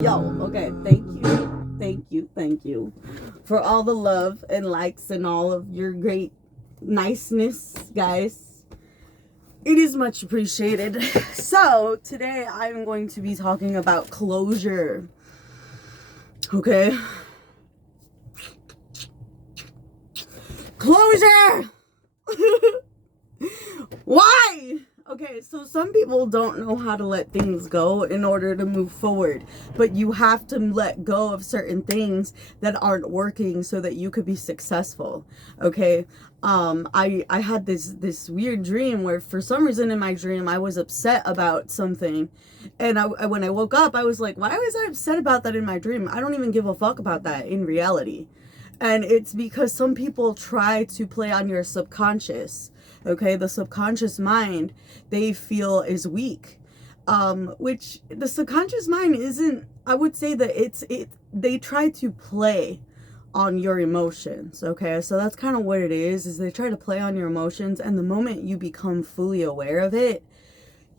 Yo, okay, thank you for all the love and likes and all of your great niceness, guys. It is much appreciated. So, today I'm going to be talking about closure. Okay? Closure! Why? Okay, so some people don't know how to let things go in order to move forward, but you have to let go of certain things that aren't working so that you could be successful. Okay? I had this weird dream where for some reason in my dream I was upset about something, and when I woke up I was like, why was I upset about that in my dream? I don't even give a fuck about that in reality. And it's because some people try to play on your subconscious. Okay, the subconscious mind they feel is weak, which the subconscious mind isn't. I would say that they try to play on your emotions. Okay, so that's kind of what it is they try to play on your emotions, and the moment you become fully aware of it,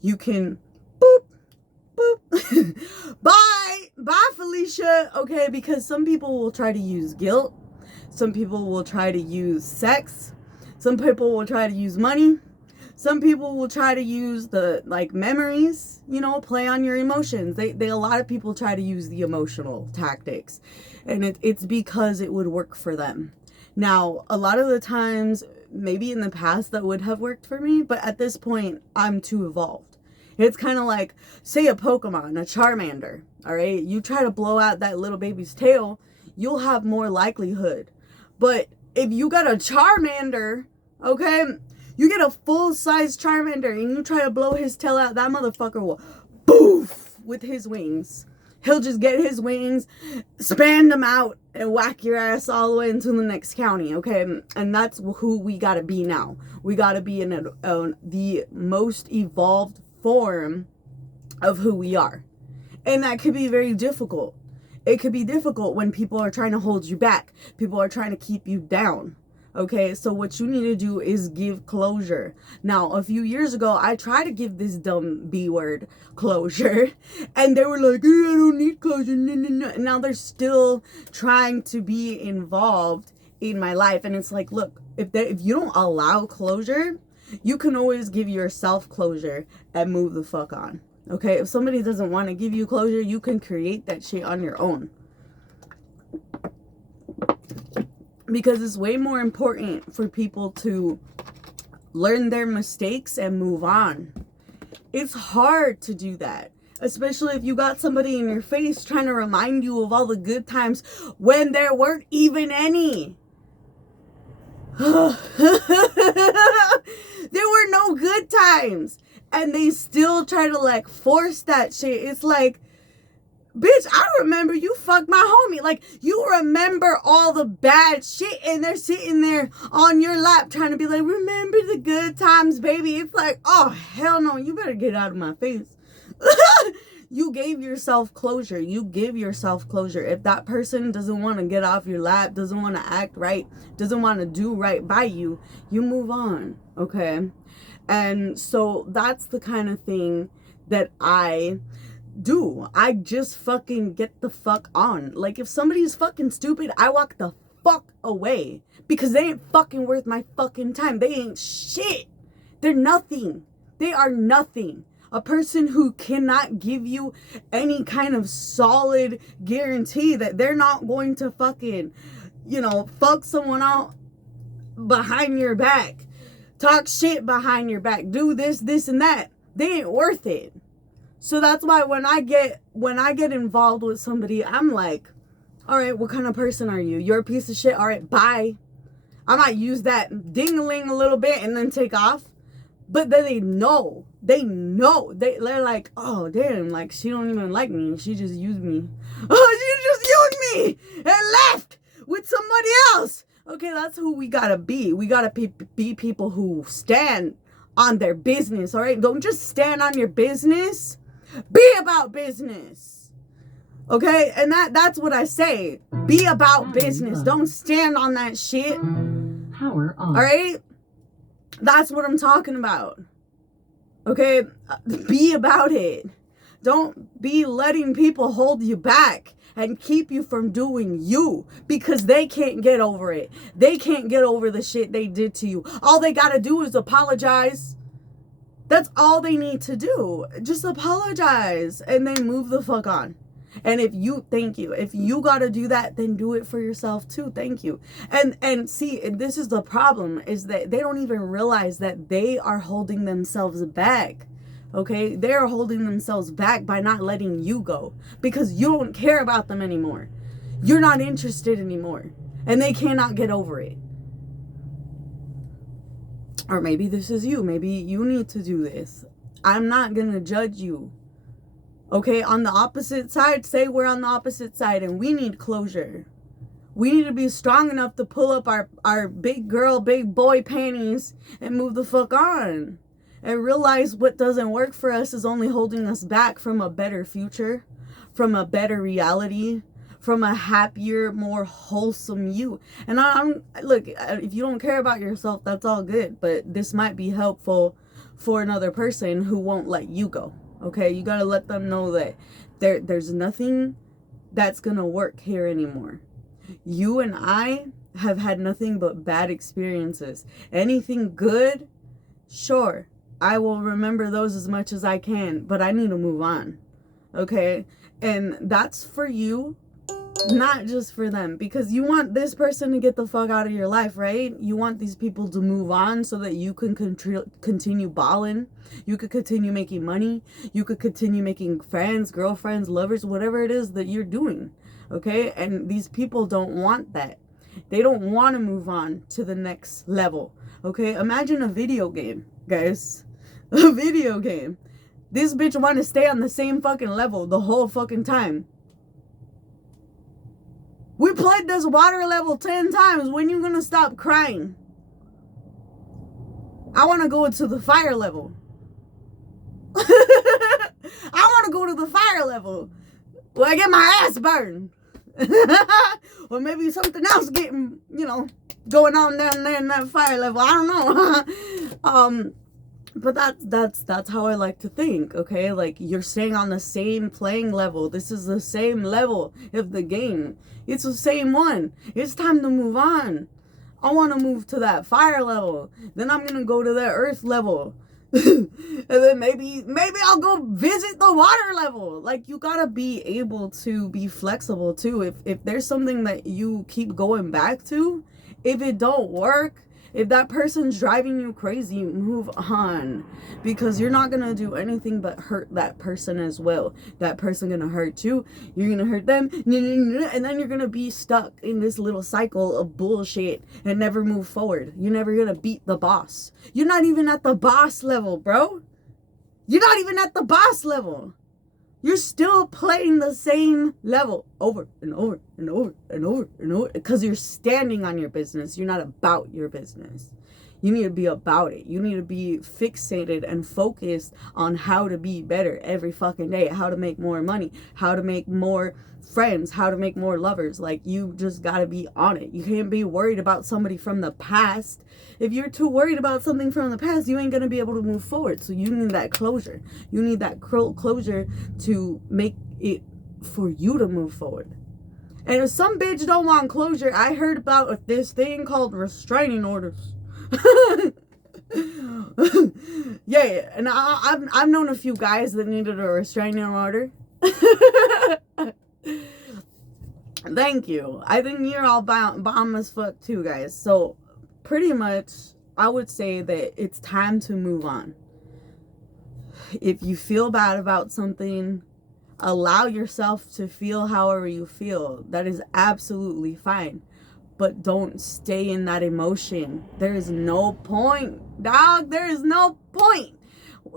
you can boop boop bye Felicia. Okay, because some people will try to use guilt, some people will try to use sex, some people will try to use money, some people will try to use the memories, play on your emotions. They a lot of people try to use the emotional tactics, and it's because it would work for them. Now, a lot of the times, maybe in the past that would have worked for me, but at this point I'm too evolved. It's kind of like, say, a Pokemon, a Charmander. All right, you try to blow out that little baby's tail, you'll have more likelihood. But if you got a Charmander, okay, you get a full-size Charmander and you try to blow his tail out, that motherfucker will boof with his wings. He'll just get his wings, span them out, and whack your ass all the way into the next county, okay? And that's who we gotta be now. We gotta be in the most evolved form of who we are. And that could be very difficult. It could be difficult when people are trying to hold you back. People are trying to keep you down. Okay, so what you need to do is give closure. Now, a few years ago, I tried to give this dumb B word closure, and they were like, I don't need closure. No. Now they're still trying to be involved in my life, and it's like, look, if you don't allow closure, you can always give yourself closure and move the fuck on. Okay, if somebody doesn't want to give you closure, you can create that shit on your own. Because it's way more important for people to learn their mistakes and move on. It's hard to do that, especially if you got somebody in your face trying to remind you of all the good times when there weren't even any. There were no good times. And they still try to force that shit. It's like, bitch, I remember you fucked my homie. Like, you remember all the bad shit, and they're sitting there on your lap trying to be like, remember the good times, baby. It's like, oh, hell no, you better get out of my face. You gave yourself closure. You give yourself closure. If that person doesn't want to get off your lap, doesn't want to act right, doesn't want to do right by you, you move on, okay? And so that's the kind of thing that I do. I just fucking get the fuck on. Like, if somebody's fucking stupid, I walk the fuck away. Because they ain't fucking worth my fucking time. They ain't shit. They're nothing. They are nothing. A person who cannot give you any kind of solid guarantee that they're not going to fucking, fuck someone out behind your back. Talk shit behind your back. Do this, and that. They ain't worth it. So that's why when I get involved with somebody, I'm like, all right, what kind of person are you? You're a piece of shit. All right, bye. I might use that ding-a-ling a little bit and then take off. But then they know. They're like, oh, damn, like, she don't even like me. She just used me. Oh, she just used me and left with somebody else. Okay, that's who we gotta be. We gotta be people who stand on their business, all right? Don't just stand on your business. Be about business. Okay? And that's what I say. Be about business. Don't stand on that shit. Power on. All right? That's what I'm talking about. Okay? Be about it. Don't be letting people hold you back and keep you from doing you, because they can't get over it. They can't get over the shit they did to you. All they gotta do is apologize. That's all they need to do. Just apologize and then move the fuck on. And if you gotta do that, then do it for yourself too. Thank you. And see, this is the problem, is that they don't even realize that they are holding themselves back. Okay, they're holding themselves back by not letting you go, because you don't care about them anymore. You're not interested anymore, and they cannot get over it. Or maybe this is you. Maybe you need to do this. I'm not gonna judge you. Okay, on the opposite side, say we're on the opposite side and we need closure. We need to be strong enough to pull up our big girl, big boy panties and move the fuck on. And realize what doesn't work for us is only holding us back from a better future, from a better reality, from a happier, more wholesome you. And look, if you don't care about yourself, that's all good. But this might be helpful for another person who won't let you go. Okay, you gotta let them know that there's nothing that's gonna work here anymore. You and I have had nothing but bad experiences. Anything good, sure, I will remember those as much as I can, but I need to move on. Okay, and that's for you, not just for them, because you want this person to get the fuck out of your life, right? You want these people to move on so that you can continue balling. You could continue making money. You could continue making friends, girlfriends, lovers, whatever it is that you're doing. Okay, and these people don't want that. They don't want to move on to the next level. Okay, imagine a video game, guys. A video game. This bitch want to stay on the same fucking level the whole fucking time. We played this water level 10 times. When you gonna stop crying? I want to go to the fire level. I want to go to the fire level. Well, I get my ass burned. Or maybe something else getting, going on down there in that fire level. I don't know. But that's how I like to think, okay? Like, you're staying on the same playing level. This is the same level of the game. It's the same one. It's time to move on. I want to move to that fire level. Then I'm going to go to the earth level. And then maybe I'll go visit the water level. Like, you got to be able to be flexible too. If there's something that you keep going back to, if it don't work, if that person's driving you crazy, move on. Because you're not going to do anything but hurt that person as well. That person going to hurt you. You're going to hurt them. And then you're going to be stuck in this little cycle of bullshit and never move forward. You're never going to beat the boss. You're not even at the boss level, bro. You're not even at the boss level. You're still playing the same level over and over and over and over and over, because you're standing on your business. You're not about your business. You need to be about it. You need to be fixated and focused on how to be better every fucking day, how to make more money, how to make more friends, how to make more lovers. Like, you just got to be on it. You can't be worried about somebody from the past. If you're too worried about something from the past, you ain't going to be able to move forward. So you need that closure. You need that closure to make it for you to move forward. And if some bitch don't want closure, I heard about this thing called restraining orders. Yeah, and I've known a few guys that needed a restraining order. Thank you. I think you're all bomb as fuck too, guys. So pretty much, I would say that it's time to move on. If you feel bad about something, allow yourself to feel however you feel. That is absolutely fine. But don't stay in that emotion. There is no point, dog. There is no point.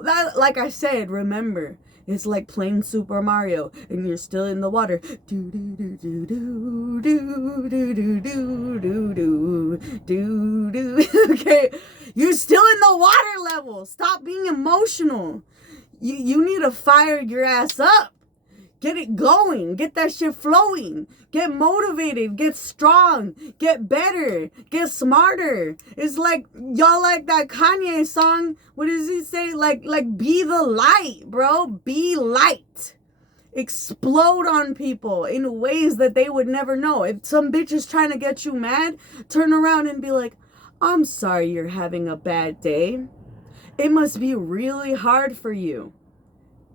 That, like I said, remember, it's like playing Super Mario and you're still in the water. Do do do do do do do do do do do do. Okay, you're still in the water level. Stop being emotional. You need to fire your ass up. Get it going. Get that shit flowing. Get motivated. Get strong. Get better. Get smarter. It's like, y'all like that Kanye song. What does he say? Like be the light, bro. Be light. Explode on people in ways that they would never know. If some bitch is trying to get you mad, turn around and be like, I'm sorry you're having a bad day. It must be really hard for you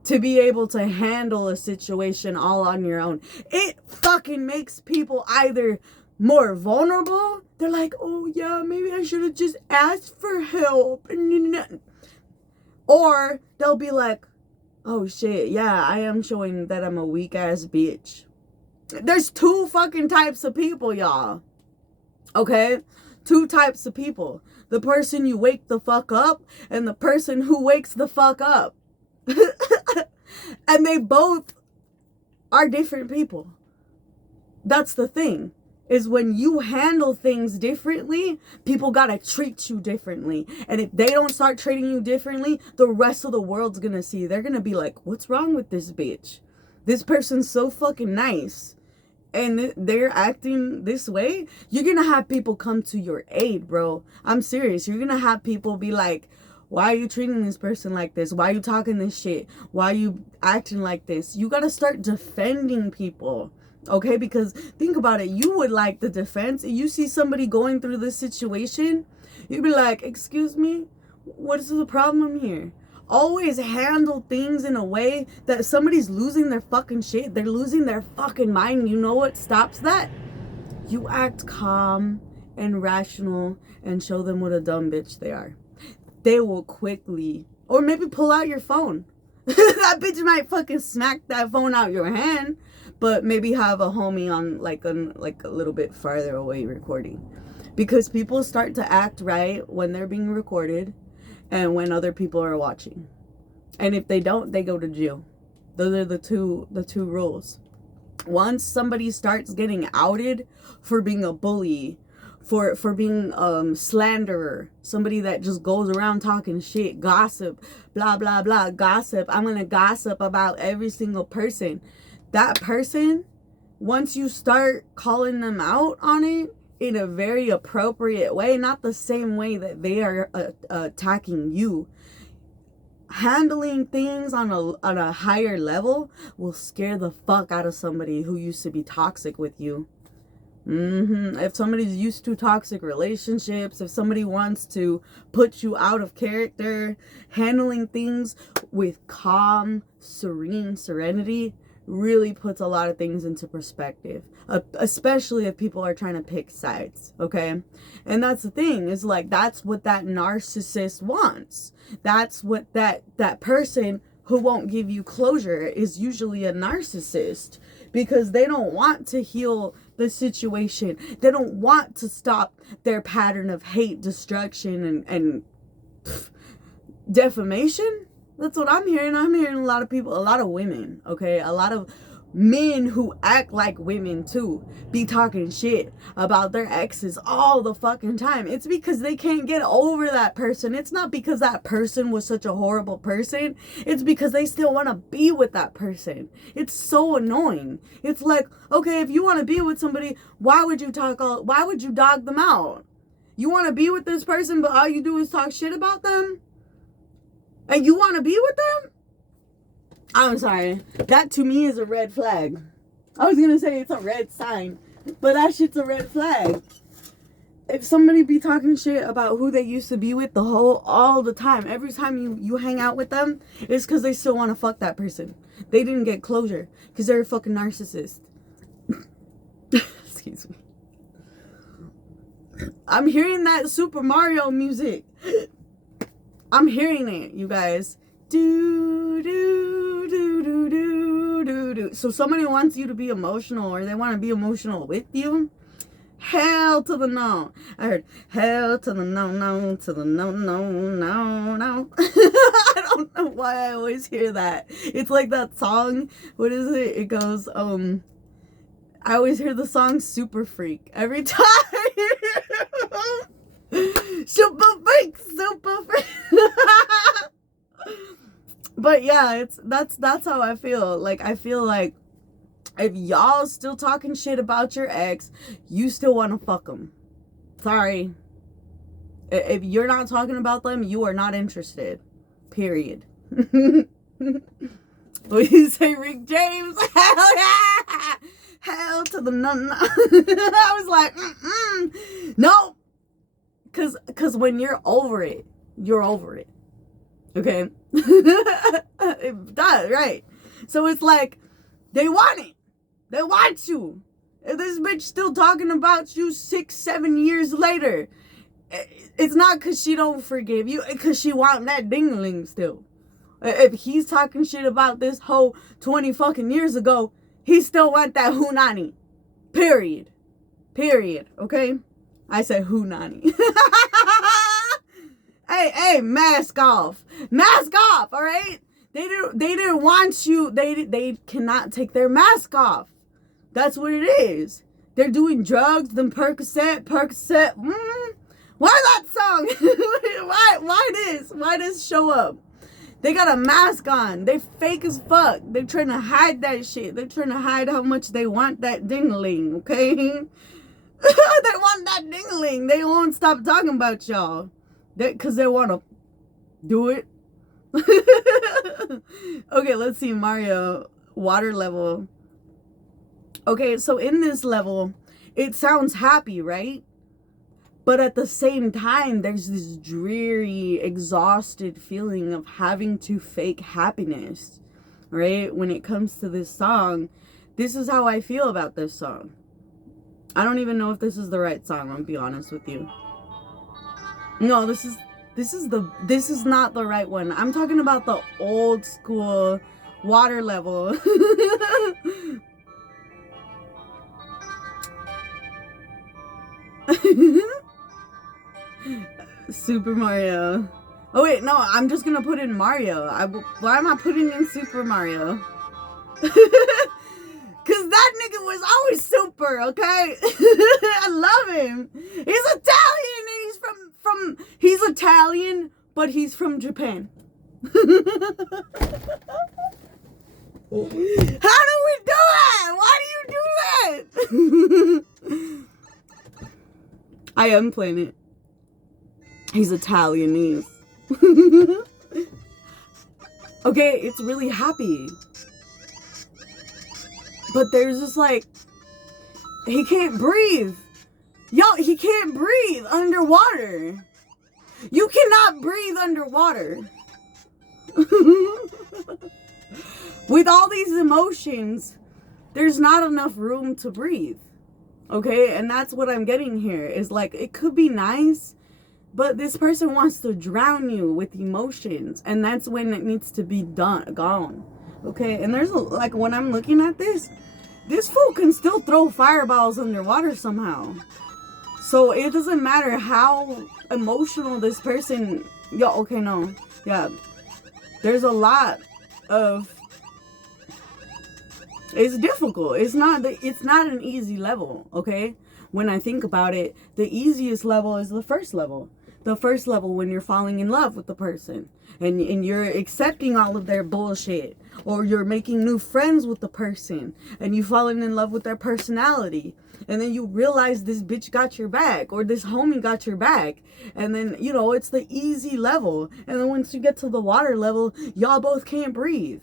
to be able to handle a situation all on your own. It fucking makes people either more vulnerable. They're like, oh yeah, maybe I should have just asked for help. Or they'll be like, oh shit, yeah, I am showing that I'm a weak ass bitch. There's two fucking types of people, y'all. Okay? Two types of people. The person you wake the fuck up and the person who wakes the fuck up. And they both are different people. That's the thing. Is when you handle things differently, people gotta treat you differently. And if they don't start treating you differently, the rest of the world's gonna see. They're gonna be like, what's wrong with this bitch? This person's so fucking nice. And they're acting this way. You're gonna have people come to your aid, bro. I'm serious. You're gonna have people be like, why are you treating this person like this? Why are you talking this shit? Why are you acting like this? You gotta start defending people. Okay, because think about it. You would like the defense. If you see somebody going through this situation, you'd be like, excuse me, what is the problem here? Always handle things in a way that somebody's losing their fucking shit. They're losing their fucking mind. You know what stops that? You act calm and rational and show them what a dumb bitch they are. They will quickly, or maybe pull out your phone. That bitch might fucking smack that phone out your hand. But maybe have a homie on like a little bit farther away recording. Because people start to act right when they're being recorded and when other people are watching. And if they don't, they go to jail. Those are the two rules. Once somebody starts getting outed for being a bully, for being slanderer, somebody that just goes around talking shit, gossip, blah blah blah, gossip. I'm gonna gossip about every single person. That person, once you start calling them out on it in a very appropriate way, not the same way that they are attacking you, handling things on a higher level will scare the fuck out of somebody who used to be toxic with you. If somebody's used to toxic relationships, if somebody wants to put you out of character, handling things with calm, serene serenity really puts a lot of things into perspective, especially if people are trying to pick sides, okay? And that's the thing, is like, that's what that narcissist wants. That's what that person who won't give you closure is usually a narcissist, because they don't want to heal the situation. They don't want to stop their pattern of hate, destruction, and defamation. That's what I'm hearing. I'm hearing a lot of people, a lot of women, okay? A lot of men who act like women too be talking shit about their exes all the fucking time. It's because they can't get over that person. It's not because that person was such a horrible person. It's because they still want to be with that person. It's so annoying. It's like, okay, if you want to be with somebody, why would you dog them out? You want to be with this person, but all you do is talk shit about them? And you want to be with them? I'm sorry. That to me is a red flag. I was going to say it's a red sign, but that shit's a red flag. If somebody be talking shit about who they used to be with all the time, every time you hang out with them, it's because they still want to fuck that person. They didn't get closure because they're a fucking narcissist. Excuse me. I'm hearing that Super Mario music. I'm hearing it, you guys. Do, do, do, do, do, do, do. So somebody wants you to be emotional, or they want to be emotional with you? Hell to the no. I heard hell to the no, no, to the no, no, no, no. I don't know why I always hear that. It's like that song. What is it? It goes, I always hear the song Super Freak every time. Super freak, super freak. But yeah, that's how I feel. Like, I feel like if y'all still talking shit about your ex, you still want to fuck them. Sorry. If you're not talking about them, you are not interested. Period. What you say, Rick James? Hell yeah! Hell to the no. I was like, no. Cause when you're over it, you're over it. Okay? It does, right? So it's like, they want it. They want you. If this bitch still talking about you 6-7 years later, it's not because she don't forgive you, because she want that dingling still. If he's talking shit about this hoe 20 fucking years ago, he still want that hunani. Period. Period. Okay? I said hunani. Hey, mask off. Mask off, alright? They didn't want you. They cannot take their mask off. That's what it is. They're doing drugs, them Percocet. Why that song? Why this show up? They got a mask on. They fake as fuck. They're trying to hide that shit. They're trying to hide how much they want that dingling, okay? They want that dingling. They won't stop talking about y'all. Because they want to do it. Okay, let's see. Mario, water level. Okay, so in this level, it sounds happy, right? But at the same time, there's this dreary, exhausted feeling of having to fake happiness, right? When it comes to this song, this is how I feel about this song. I don't even know if this is the right song, I'll be honest with you. No, this is not the right one. I'm talking about the old school water level. Super Mario. Oh wait, no, I'm just gonna put in Mario. Why am I putting in Super Mario? Cause that nigga was always super, okay? I love him. He's Italian and he's Italian, but he's from Japan. How do we do that? Why do you do that? I am playing it. He's Italianese. Okay, it's really happy. But there's just like, he can't breathe. Yo, he can't breathe underwater. You cannot breathe underwater. With all these emotions, there's not enough room to breathe. Okay, and that's what I'm getting here. Is like, it could be nice, but this person wants to drown you with emotions, and that's when it needs to be gone. Okay, and there's like, when I'm looking at this fool can still throw fireballs underwater somehow. So it doesn't matter how emotional this person. Yeah, okay, no, yeah. There's a lot of. It's difficult. It's not an easy level, okay? When I think about it, the easiest level is the first level. The first level when you're falling in love with the person and you're accepting all of their bullshit, or you're making new friends with the person and you falling in love with their personality, and then you realize this bitch got your back or this homie got your back, and then, you know, it's the easy level. And then once you get to the water level, y'all both can't breathe.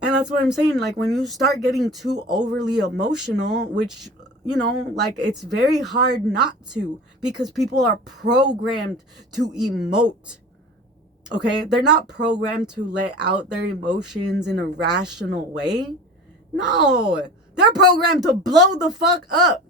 And that's what I'm saying. Like, when you start getting too overly emotional, which, you know, like, it's very hard not to, because people are programmed to emote. Okay? They're not programmed to let out their emotions in a rational way. No. They're programmed to blow the fuck up.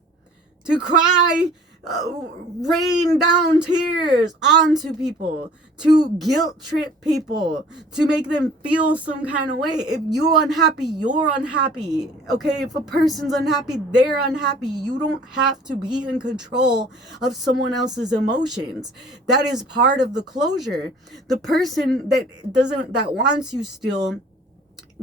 To cry, rain down tears onto people, to guilt trip people, to make them feel some kind of way. If you're unhappy, you're unhappy. Okay, if a person's unhappy, they're unhappy. You don't have to be in control of someone else's emotions. That is part of the closure. The person that wants you still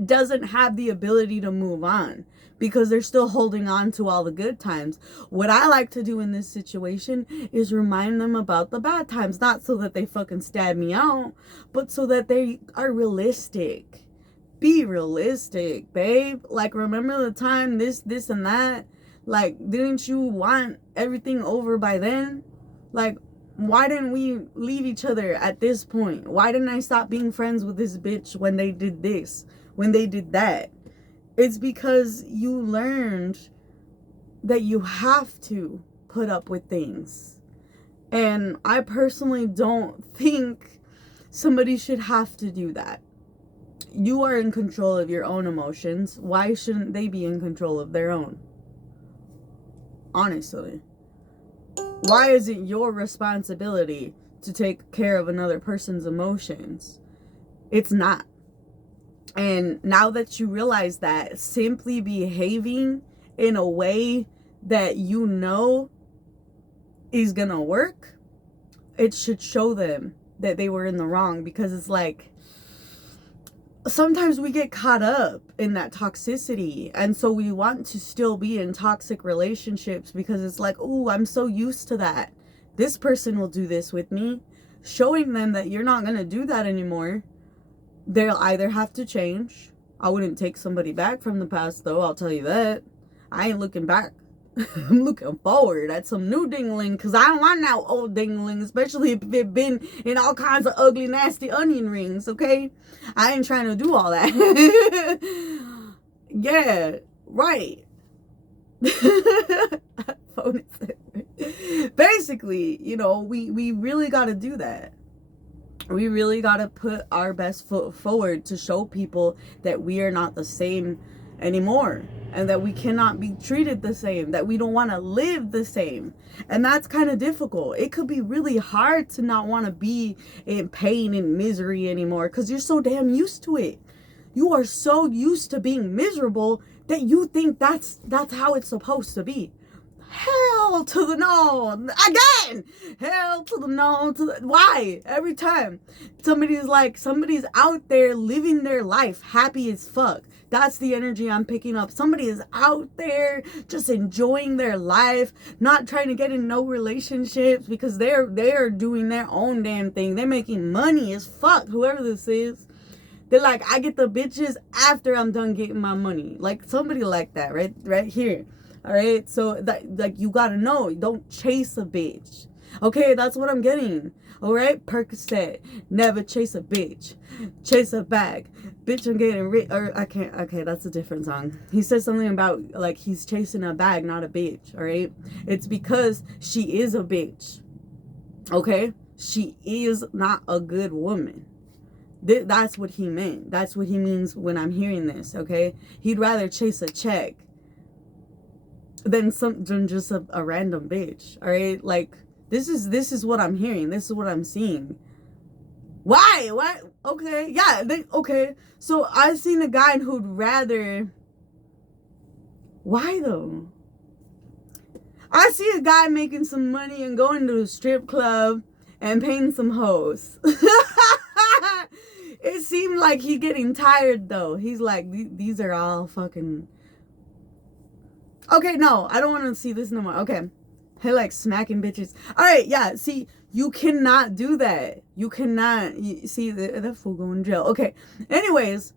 doesn't have the ability to move on because they're still holding on to all the good times. What I like to do in this situation is remind them about the bad times, not so that they fucking stab me out, but so that they are realistic. Be realistic, babe. Like, remember the time this and that? Like, didn't you want everything over by then? Like, why didn't we leave each other at this point? Why didn't I stop being friends with this bitch when they did this, when they did that? It's because you learned that you have to put up with things. And I personally don't think somebody should have to do that. You are in control of your own emotions. Why shouldn't they be in control of their own? Honestly. Why is it your responsibility to take care of another person's emotions? It's not. And now that you realize that, simply behaving in a way that you know is gonna work, it should show them that they were in the wrong. Because it's like, sometimes we get caught up in that toxicity, and so we want to still be in toxic relationships because it's like, oh, I'm so used to that. This person will do this with me. Showing them that you're not gonna do that anymore. They'll either have to change. I wouldn't take somebody back from the past, though, I'll tell you that. I ain't looking back. I'm looking forward at some new dingling, because I don't want no old dingling, especially if it been in all kinds of ugly, nasty onion rings, okay? I ain't trying to do all that. Yeah, right. Basically, you know, we really got to do that. We really got to put our best foot forward to show people that we are not the same anymore, and that we cannot be treated the same, that we don't want to live the same. And that's kind of difficult. It could be really hard to not want to be in pain and misery anymore because you're so damn used to it. You are so used to being miserable that you think that's how it's supposed to be. Hell to the no. Again. Hell to the no. Why? Every time somebody's out there living their life happy as fuck. That's the energy I'm picking up. Somebody is out there just enjoying their life, not trying to get in no relationships because they're doing their own damn thing. They're making money as fuck, whoever this is. They're like, I get the bitches after I'm done getting my money. Like, somebody like that, right here. All right, so that, like, you gotta know, don't chase a bitch. Okay, that's what I'm getting. All right, Percocet, never chase a bitch, chase a bag. Bitch, I'm getting rich. Or I can't. Okay, that's a different song. He says something about like he's chasing a bag, not a bitch. All right, it's because she is a bitch. Okay, she is not a good woman. That's what he meant. That's what he means when I'm hearing this. Okay, he'd rather chase a check than just a random bitch. All right, like this is what I'm hearing. This is what I'm seeing. Why? What? Okay, yeah. Okay, so I've seen a guy who'd rather. Why though? I see a guy making some money and going to a strip club and paying some hoes. It seemed like he's getting tired though. He's like, these are all fucking. Okay, no, I don't want to see this no more. Okay. He like smacking bitches. All right, yeah, see, you cannot do that. You cannot. See, that fool going to jail. Okay, anyways,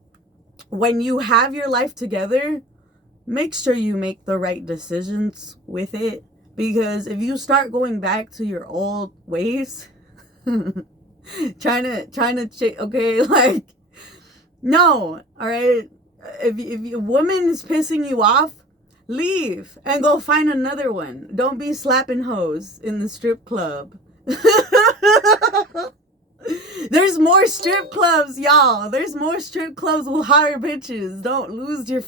when you have your life together, make sure you make the right decisions with it. Because if you start going back to your old ways, trying to, okay, like, no, all right? If a woman is pissing you off, leave and go find another one. Don't be slapping hoes in the strip club. There's more strip clubs, y'all. There's more strip clubs with hotter bitches. Don't lose your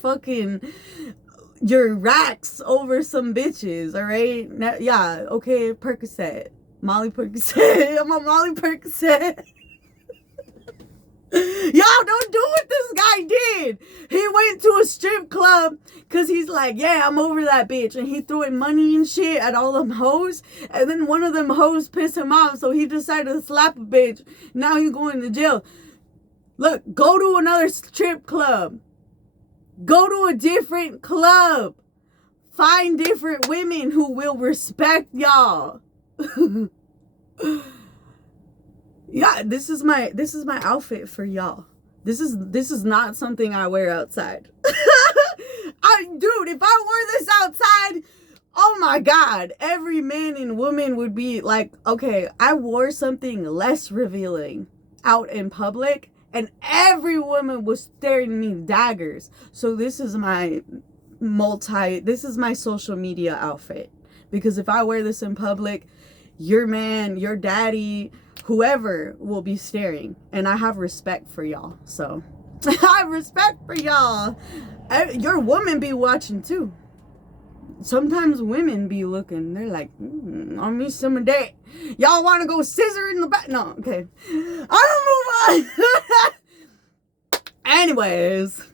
racks over some bitches, all right? Now, yeah, okay, Percocet. Molly Percocet. I'm a Molly Percocet. Y'all don't do what this guy did. He went to a strip club because he's like, yeah, I'm over that bitch. And he threw in money and shit at all them hoes. And then one of them hoes pissed him off. So he decided to slap a bitch. Now he's going to jail. Look, go to another strip club. Go to a different club. Find different women who will respect y'all. Yeah, this is my outfit for y'all. This is not something I wear outside. Dude, if I wore this outside, oh my God, every man and woman would be like, okay, I wore something less revealing out in public, and every woman was staring me daggers. So this is my social media outfit. Because if I wear this in public, your man, your daddy, whoever will be staring. And I have respect for y'all. So I have respect for y'all. Your woman be watching too. Sometimes women be looking. They're like, on me some of that. Y'all want to go scissor in the back? No, okay. I don't move on. Anyways,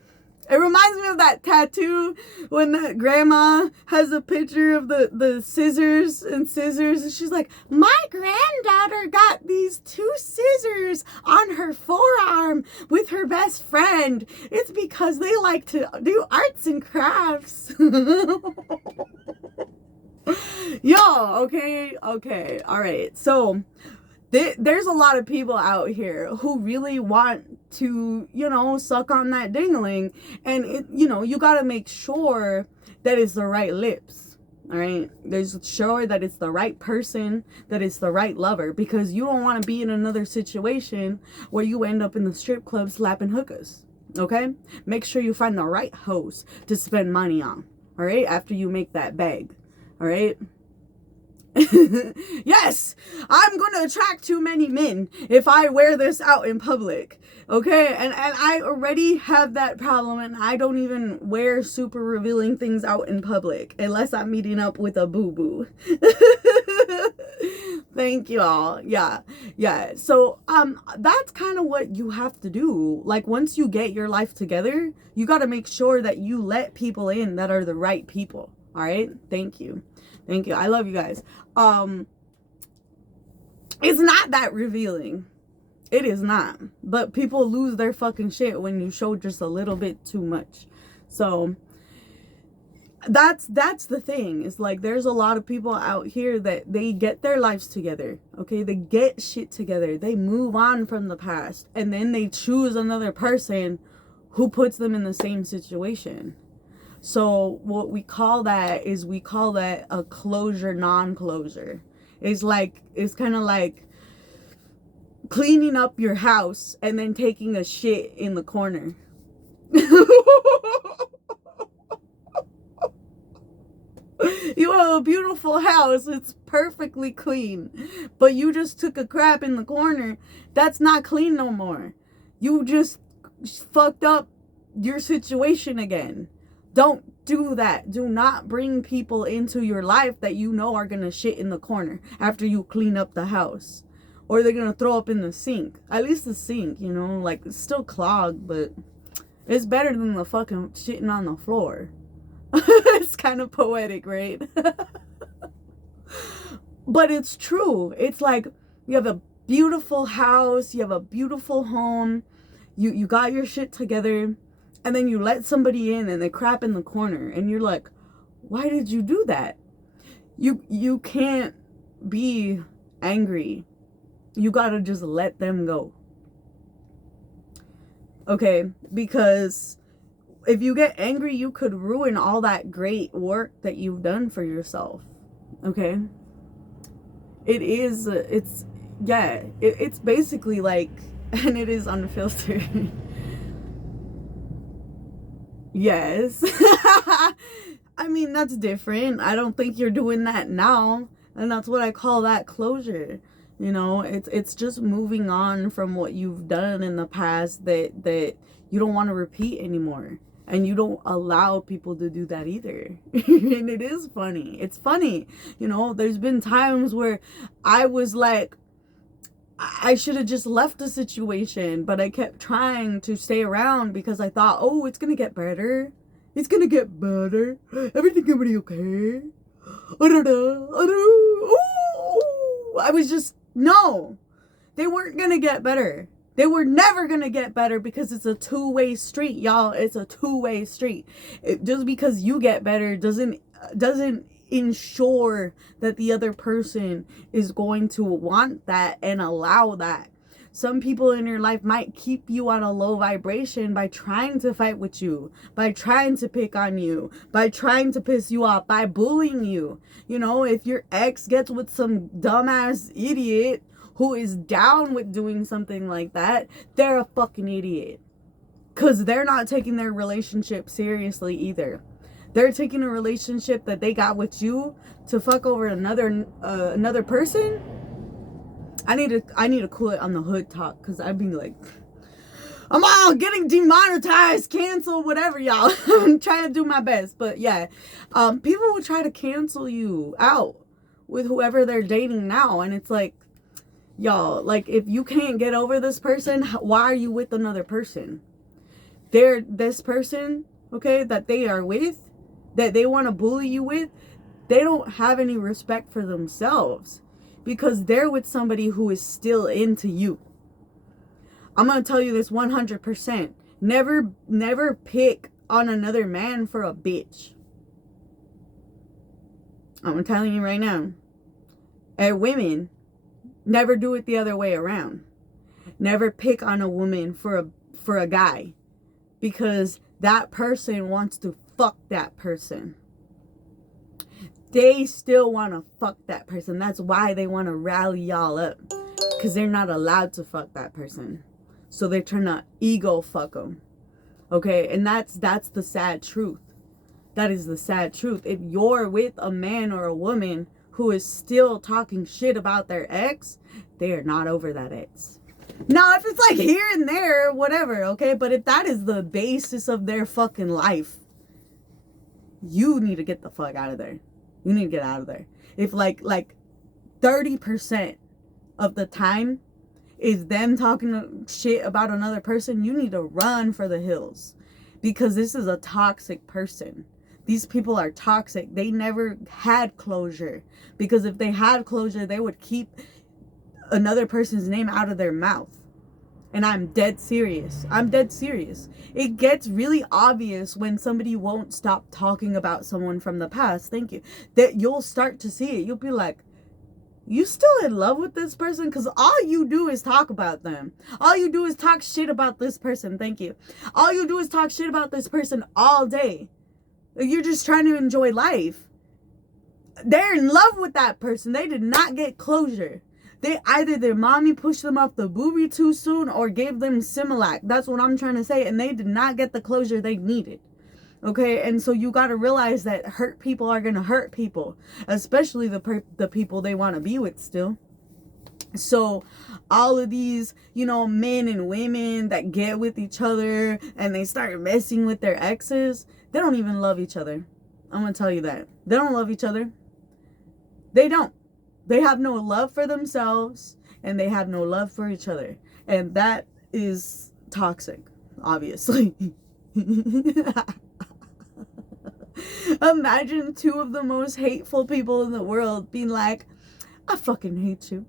it reminds me of that tattoo when that grandma has a picture of the scissors. And she's like, my granddaughter got these 2 scissors on her forearm with her best friend. It's because they like to do arts and crafts. Yo, okay, all right. So there's a lot of people out here who really want to, suck on that dingling, and you got to make sure that it's the right lips. All right, there's sure that it's the right person, that it's the right lover, because you don't want to be in another situation where you end up in the strip club slapping hookers. Okay, make sure you find the right host to spend money on. All right, after you make that bag. All right. Yes, I'm going to attract too many men if I wear this out in public. Okay, and I already have that problem, and I don't even wear super revealing things out in public unless I'm meeting up with a boo-boo. Thank you all. Yeah. So that's kind of what you have to do. Like, once you get your life together, you got to make sure that you let people in that are the right people. All right. Thank you. I love you guys. It's not that revealing. It is not. But people lose their fucking shit when you show just a little bit too much. So that's the thing. It's like, there's a lot of people out here that they get their lives together. Okay, they get shit together. They move on from the past, and then they choose another person who puts them in the same situation. So what we call that a closure non-closure. It's kind of like cleaning up your house and then taking a shit in the corner. You have a beautiful house, it's perfectly clean, but you just took a crap in the corner. That's not clean no more. You just fucked up your situation again. Don't do that. Do not bring people into your life that you know are going to shit in the corner after you clean up the house. Or they're going to throw up in the sink. At least the sink, like, it's still clogged, but it's better than the fucking shitting on the floor. It's kind of poetic, right? But it's true. It's like, you have a beautiful house, you have a beautiful home, you got your shit together, and then you let somebody in and they crap in the corner, and you're like, why did you do that? You can't be angry. You gotta just let them go. Okay, because if you get angry, you could ruin all that great work that you've done for yourself. Okay? It's basically like, and it is unfiltered. Yes. I mean, that's different. I don't think you're doing that now. And that's what I call that closure. It's just moving on from what you've done in the past that you don't want to repeat anymore. And you don't allow people to do that either. And it is funny. It's funny. There's been times where I was like, I should have just left the situation, but I kept trying to stay around because I thought, oh, it's going to get better. It's going to get better. Everything's going to be okay. I was just, no, they weren't going to get better. They were never going to get better because it's a two-way street, y'all. It's a two-way street. Just because you get better doesn't ensure that the other person is going to want that and allow that. Some people in your life might keep you on a low vibration by trying to fight with you, by trying to pick on you, by trying to piss you off, by bullying you. You know, if your ex gets with some dumbass idiot who is down with doing something like that, they're a fucking idiot. Because they're not taking their relationship seriously either. They're taking a relationship that they got with you to fuck over another person. I need to quit on the hood talk, because I'd be like, I'm all getting demonetized, canceled, whatever, y'all. I'm trying to do my best. But yeah, people will try to cancel you out with whoever they're dating now. And it's like, y'all, like, if you can't get over this person, why are you with another person? This person, okay, that they are with, that they want to bully you with, they don't have any respect for themselves, because they're with somebody who is still into you. I'm going to tell you this 100%. Never pick on another man for a bitch. I'm telling you right now. And women, never do it the other way around. Never pick on a woman for a guy, because that person wants to fuck that person. They still want to fuck that person. That's why they want to rally y'all up, because they're not allowed to fuck that person. So they're trying to ego fuck them. Okay, and that's the sad truth. That is the sad truth. If you're with a man or a woman who is still talking shit about their ex, they are not over that ex. Now, if it's like here and there, whatever, okay? But if that is the basis of their fucking life, you need to get the fuck out of there. You need to get out of there. If like 30% of the time is them talking shit about another person, you need to run for the hills, because this is a toxic person. These people are toxic. They never had closure, because if they had closure, they would keep another person's name out of their mouth. And I'm dead serious. I'm dead serious. It gets really obvious when somebody won't stop talking about someone from the past. Thank you. That you'll start to see it. You'll be like, you still in love with this person? Because all you do is talk about them. All you do is talk shit about this person. Thank you. All you do is talk shit about this person all day. You're just trying to enjoy life. They're in love with that person. They did not get closure. They either their mommy pushed them off the booby too soon or gave them Similac. That's what I'm trying to say. And they did not get the closure they needed. Okay, and so you got to realize that hurt people are going to hurt people, especially the people they want to be with still. So all of these, men and women that get with each other and they start messing with their exes, they don't even love each other. I'm going to tell you that. They don't love each other. They don't. They have no love for themselves, and they have no love for each other. And that is toxic, obviously. Imagine two of the most hateful people in the world being like, I fucking hate you.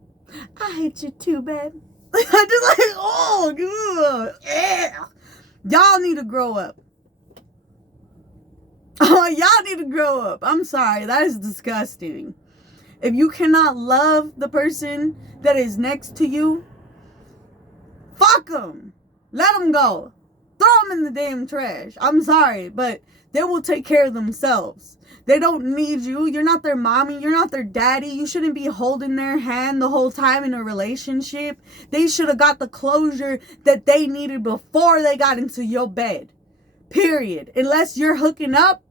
I hate you too, babe. I just like, oh, God. Y'all need to grow up. Oh, y'all need to grow up. I'm sorry. That is disgusting. If you cannot love the person that is next to you, fuck them. Let them go. Throw them in the damn trash. I'm sorry, but they will take care of themselves. They don't need you. You're not their mommy. You're not their daddy. You shouldn't be holding their hand the whole time in a relationship. They should have got the closure that they needed before they got into your bed. Period. Unless you're hooking up,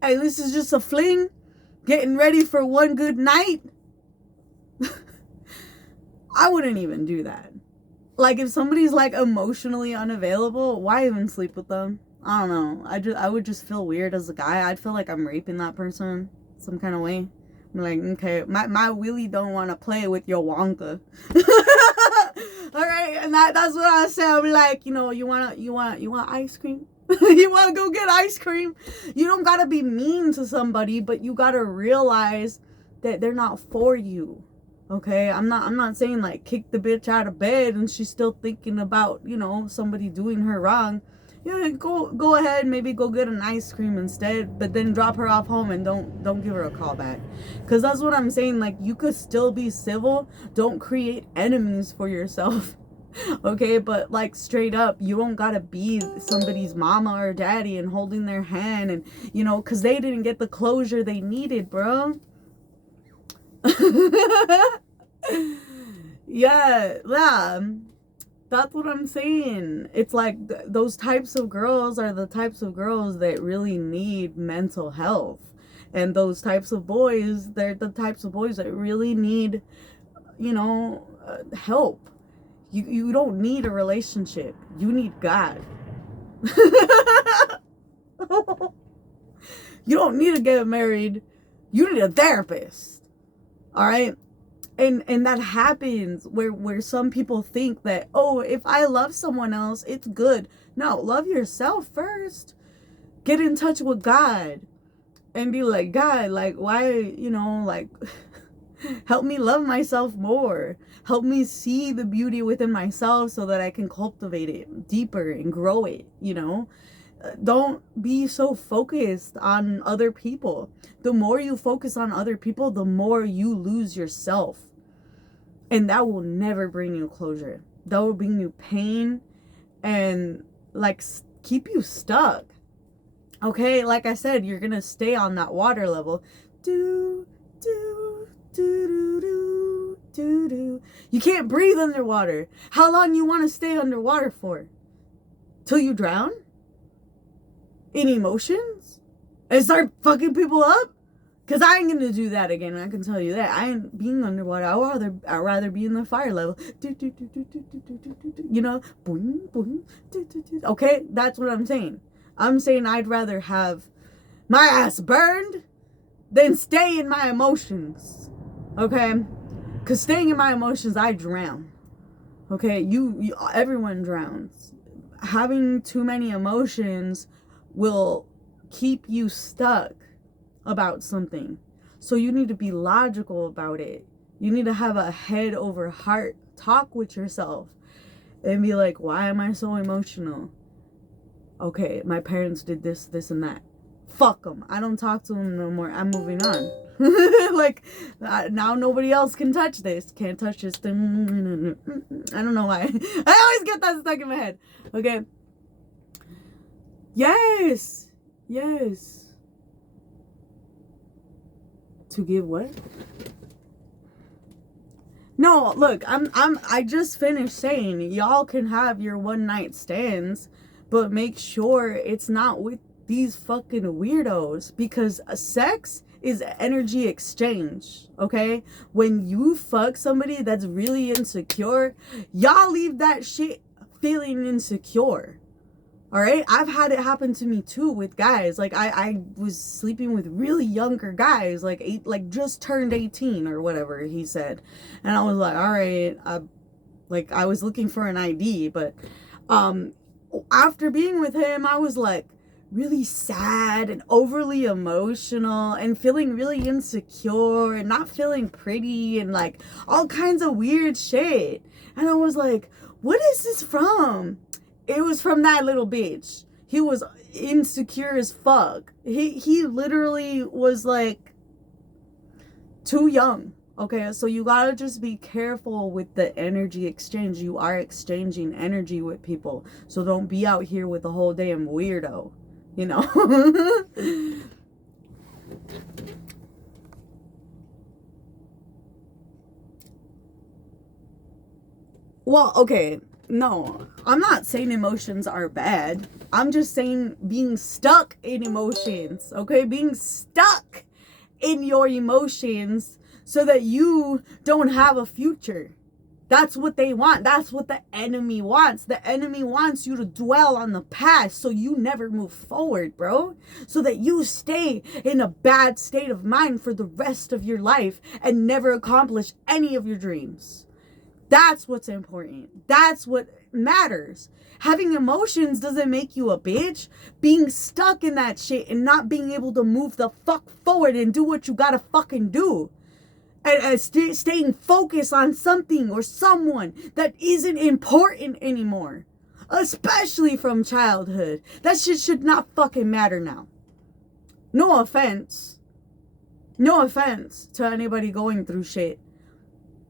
hey, this is just a fling, getting ready for one good night. I wouldn't even do that. Like, if somebody's like emotionally unavailable, why even sleep with them? I don't know. I would just feel weird as a guy. I'd feel like I'm raping that person some kind of way. I'm like, okay, my Willie don't want to play with your Wonka. All right, and that's what I say. I'll be like, you want ice cream? You want to go get ice cream? You don't got to be mean to somebody, but you got to realize that they're not for you. Okay, I'm not saying like kick the bitch out of bed and she's still thinking about, somebody doing her wrong. Yeah, go ahead, maybe go get an ice cream instead, but then drop her off home and don't give her a call back. Cuz that's what I'm saying, like you could still be civil, don't create enemies for yourself. Okay, but like straight up, you don't got to be somebody's mama or daddy and holding their hand and cuz they didn't get the closure they needed, bro. yeah, that's what I'm saying. It's like those types of girls are the types of girls that really need mental health, and those types of boys, they're the types of boys that really need help. You don't need a relationship, you need God. You don't need to get married, you need a therapist. All right. And that happens where some people think that, oh, if I love someone else, it's good. No, love yourself first. Get in touch with God and be like, God, like, why, like, help me love myself more. Help me see the beauty within myself so that I can cultivate it deeper and grow it, Don't be so focused on other people. The more you focus on other people, the more you lose yourself. And that will never bring you closure. That will bring you pain and like keep you stuck. Okay, like I said, you're gonna stay on that water level. Do, do, do, do, do, do, do. You can't breathe underwater. How long you want to stay underwater for? Till you drown? In emotions? And start fucking people up? Because I ain't gonna do that again. I can tell you that. I ain't being underwater. I'd rather be in the fire level. Boing, boing. Okay, that's what I'm saying. I'm saying I'd rather have my ass burned than stay in my emotions. Okay? Because staying in my emotions, I drown. Okay? You everyone drowns. Having too many emotions will keep you stuck about something. So you need to be logical about it. You need to have a head over heart talk with yourself and be like, why am I so emotional? Okay, my parents did this, this, and that. Fuck them. I don't talk to them no more. I'm moving on. Like, now nobody else can touch this. Can't touch this. I don't know why. I always get that stuck in my head. Okay. Yes. Yes. To give what? No, look, I just finished saying y'all can have your one night stands, but make sure it's not with these fucking weirdos, because sex is energy exchange, okay? When you fuck somebody that's really insecure, y'all leave that shit feeling insecure. All right, I've had it happen to me too with guys. Like I was sleeping with really younger guys, like just turned 18 or whatever he said, and I was like, all right, I was looking for an ID, but after being with him, I was like really sad and overly emotional and feeling really insecure and not feeling pretty and like all kinds of weird shit, and I was like, what is this from? It was from that little bitch. He was insecure as fuck. He literally was like too young. Okay, so you gotta just be careful with the energy exchange. You are exchanging energy with people. So don't be out here with a whole damn weirdo, Well, okay. No, I'm not saying emotions are bad. I'm just saying being stuck in emotions, okay? Being stuck in your emotions so that you don't have a future. That's what they want. That's what the enemy wants. The enemy wants you to dwell on the past so you never move forward, bro. So that you stay in a bad state of mind for the rest of your life and never accomplish any of your dreams. That's what's important. That's what matters. Having emotions doesn't make you a bitch. Being stuck in that shit and not being able to move the fuck forward and do what you gotta fucking do. and staying focused on something or someone that isn't important anymore. Especially from childhood. That shit should not fucking matter now. No offense. No offense to anybody going through shit.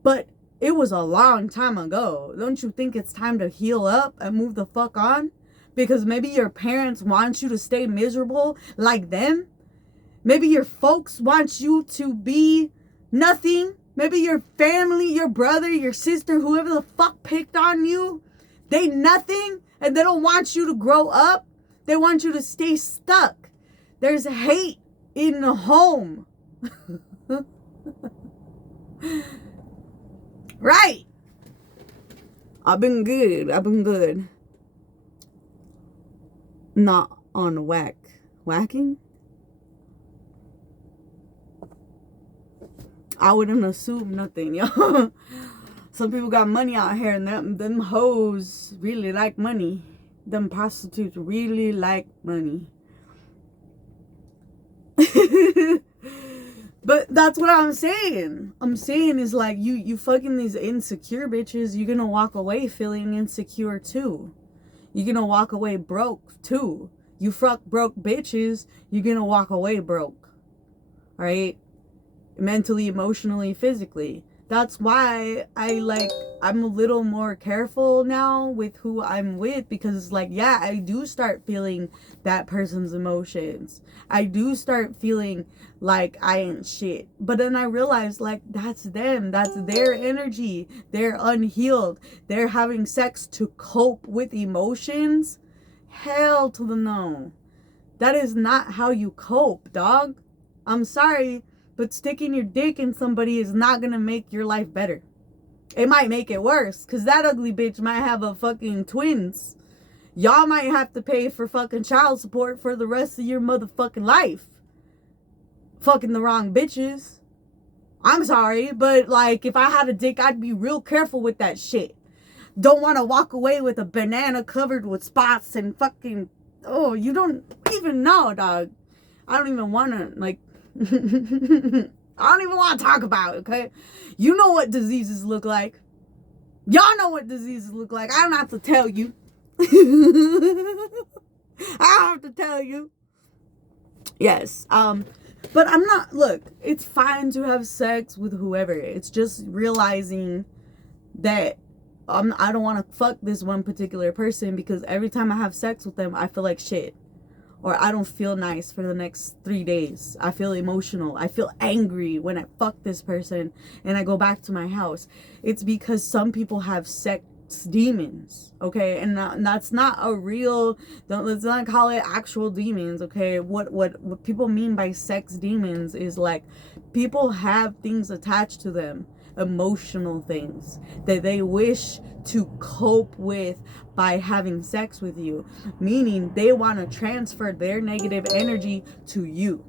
But it was a long time ago. Don't you think it's time to heal up and move the fuck on? Because maybe your parents want you to stay miserable like them. Maybe your folks want you to be nothing. Maybe your family, your brother, your sister, whoever the fuck picked on you, they nothing, and they don't want you to grow up. They want you to stay stuck. There's hate in the home. Right. I've been good. Not on whacking? I wouldn't assume nothing, yo. Some people got money out here, and them hoes really like money. Them prostitutes really like money. But that's what I'm saying. I'm saying is like, you fucking these insecure bitches, you're gonna walk away feeling insecure too. You're gonna walk away broke too. You fuck broke bitches, you're gonna walk away broke. Right? Mentally, emotionally, physically. That's why I'm a little more careful now with who I'm with, because like, yeah, I do start feeling that person's emotions. I do start feeling like I ain't shit. But then I realize like, that's them. That's their energy. They're unhealed. They're having sex to cope with emotions. Hell to the no. That is not how you cope, dog. I'm sorry, but sticking your dick in somebody is not gonna make your life better. It might make it worse, because that ugly bitch might have a fucking twins. Y'all might have to pay for fucking child support for the rest of your motherfucking life. Fucking the wrong bitches. I'm sorry, but like, if I had a dick, I'd be real careful with that shit. Don't want to walk away with a banana covered with spots and fucking, oh, you don't even know, dog. I don't even want to, like, I don't even want to talk about it, okay? You know what diseases look like. Y'all know what diseases look like. I don't have to tell you. I don't have to tell you. Yes. But I'm not, look, it's fine to have sex with whoever. It's just realizing that I don't want to fuck this one particular person, because every time I have sex with them, I feel like shit. Or I don't feel nice for the next 3 days. I feel emotional. I feel angry when I fuck this person and I go back to my house. It's because some people have sex demons, okay? And that's not a real, let's not call it actual demons, okay? What people mean by sex demons is like, people have things attached to them, emotional things that they wish to cope with by having sex with you, meaning they want to transfer their negative energy to you,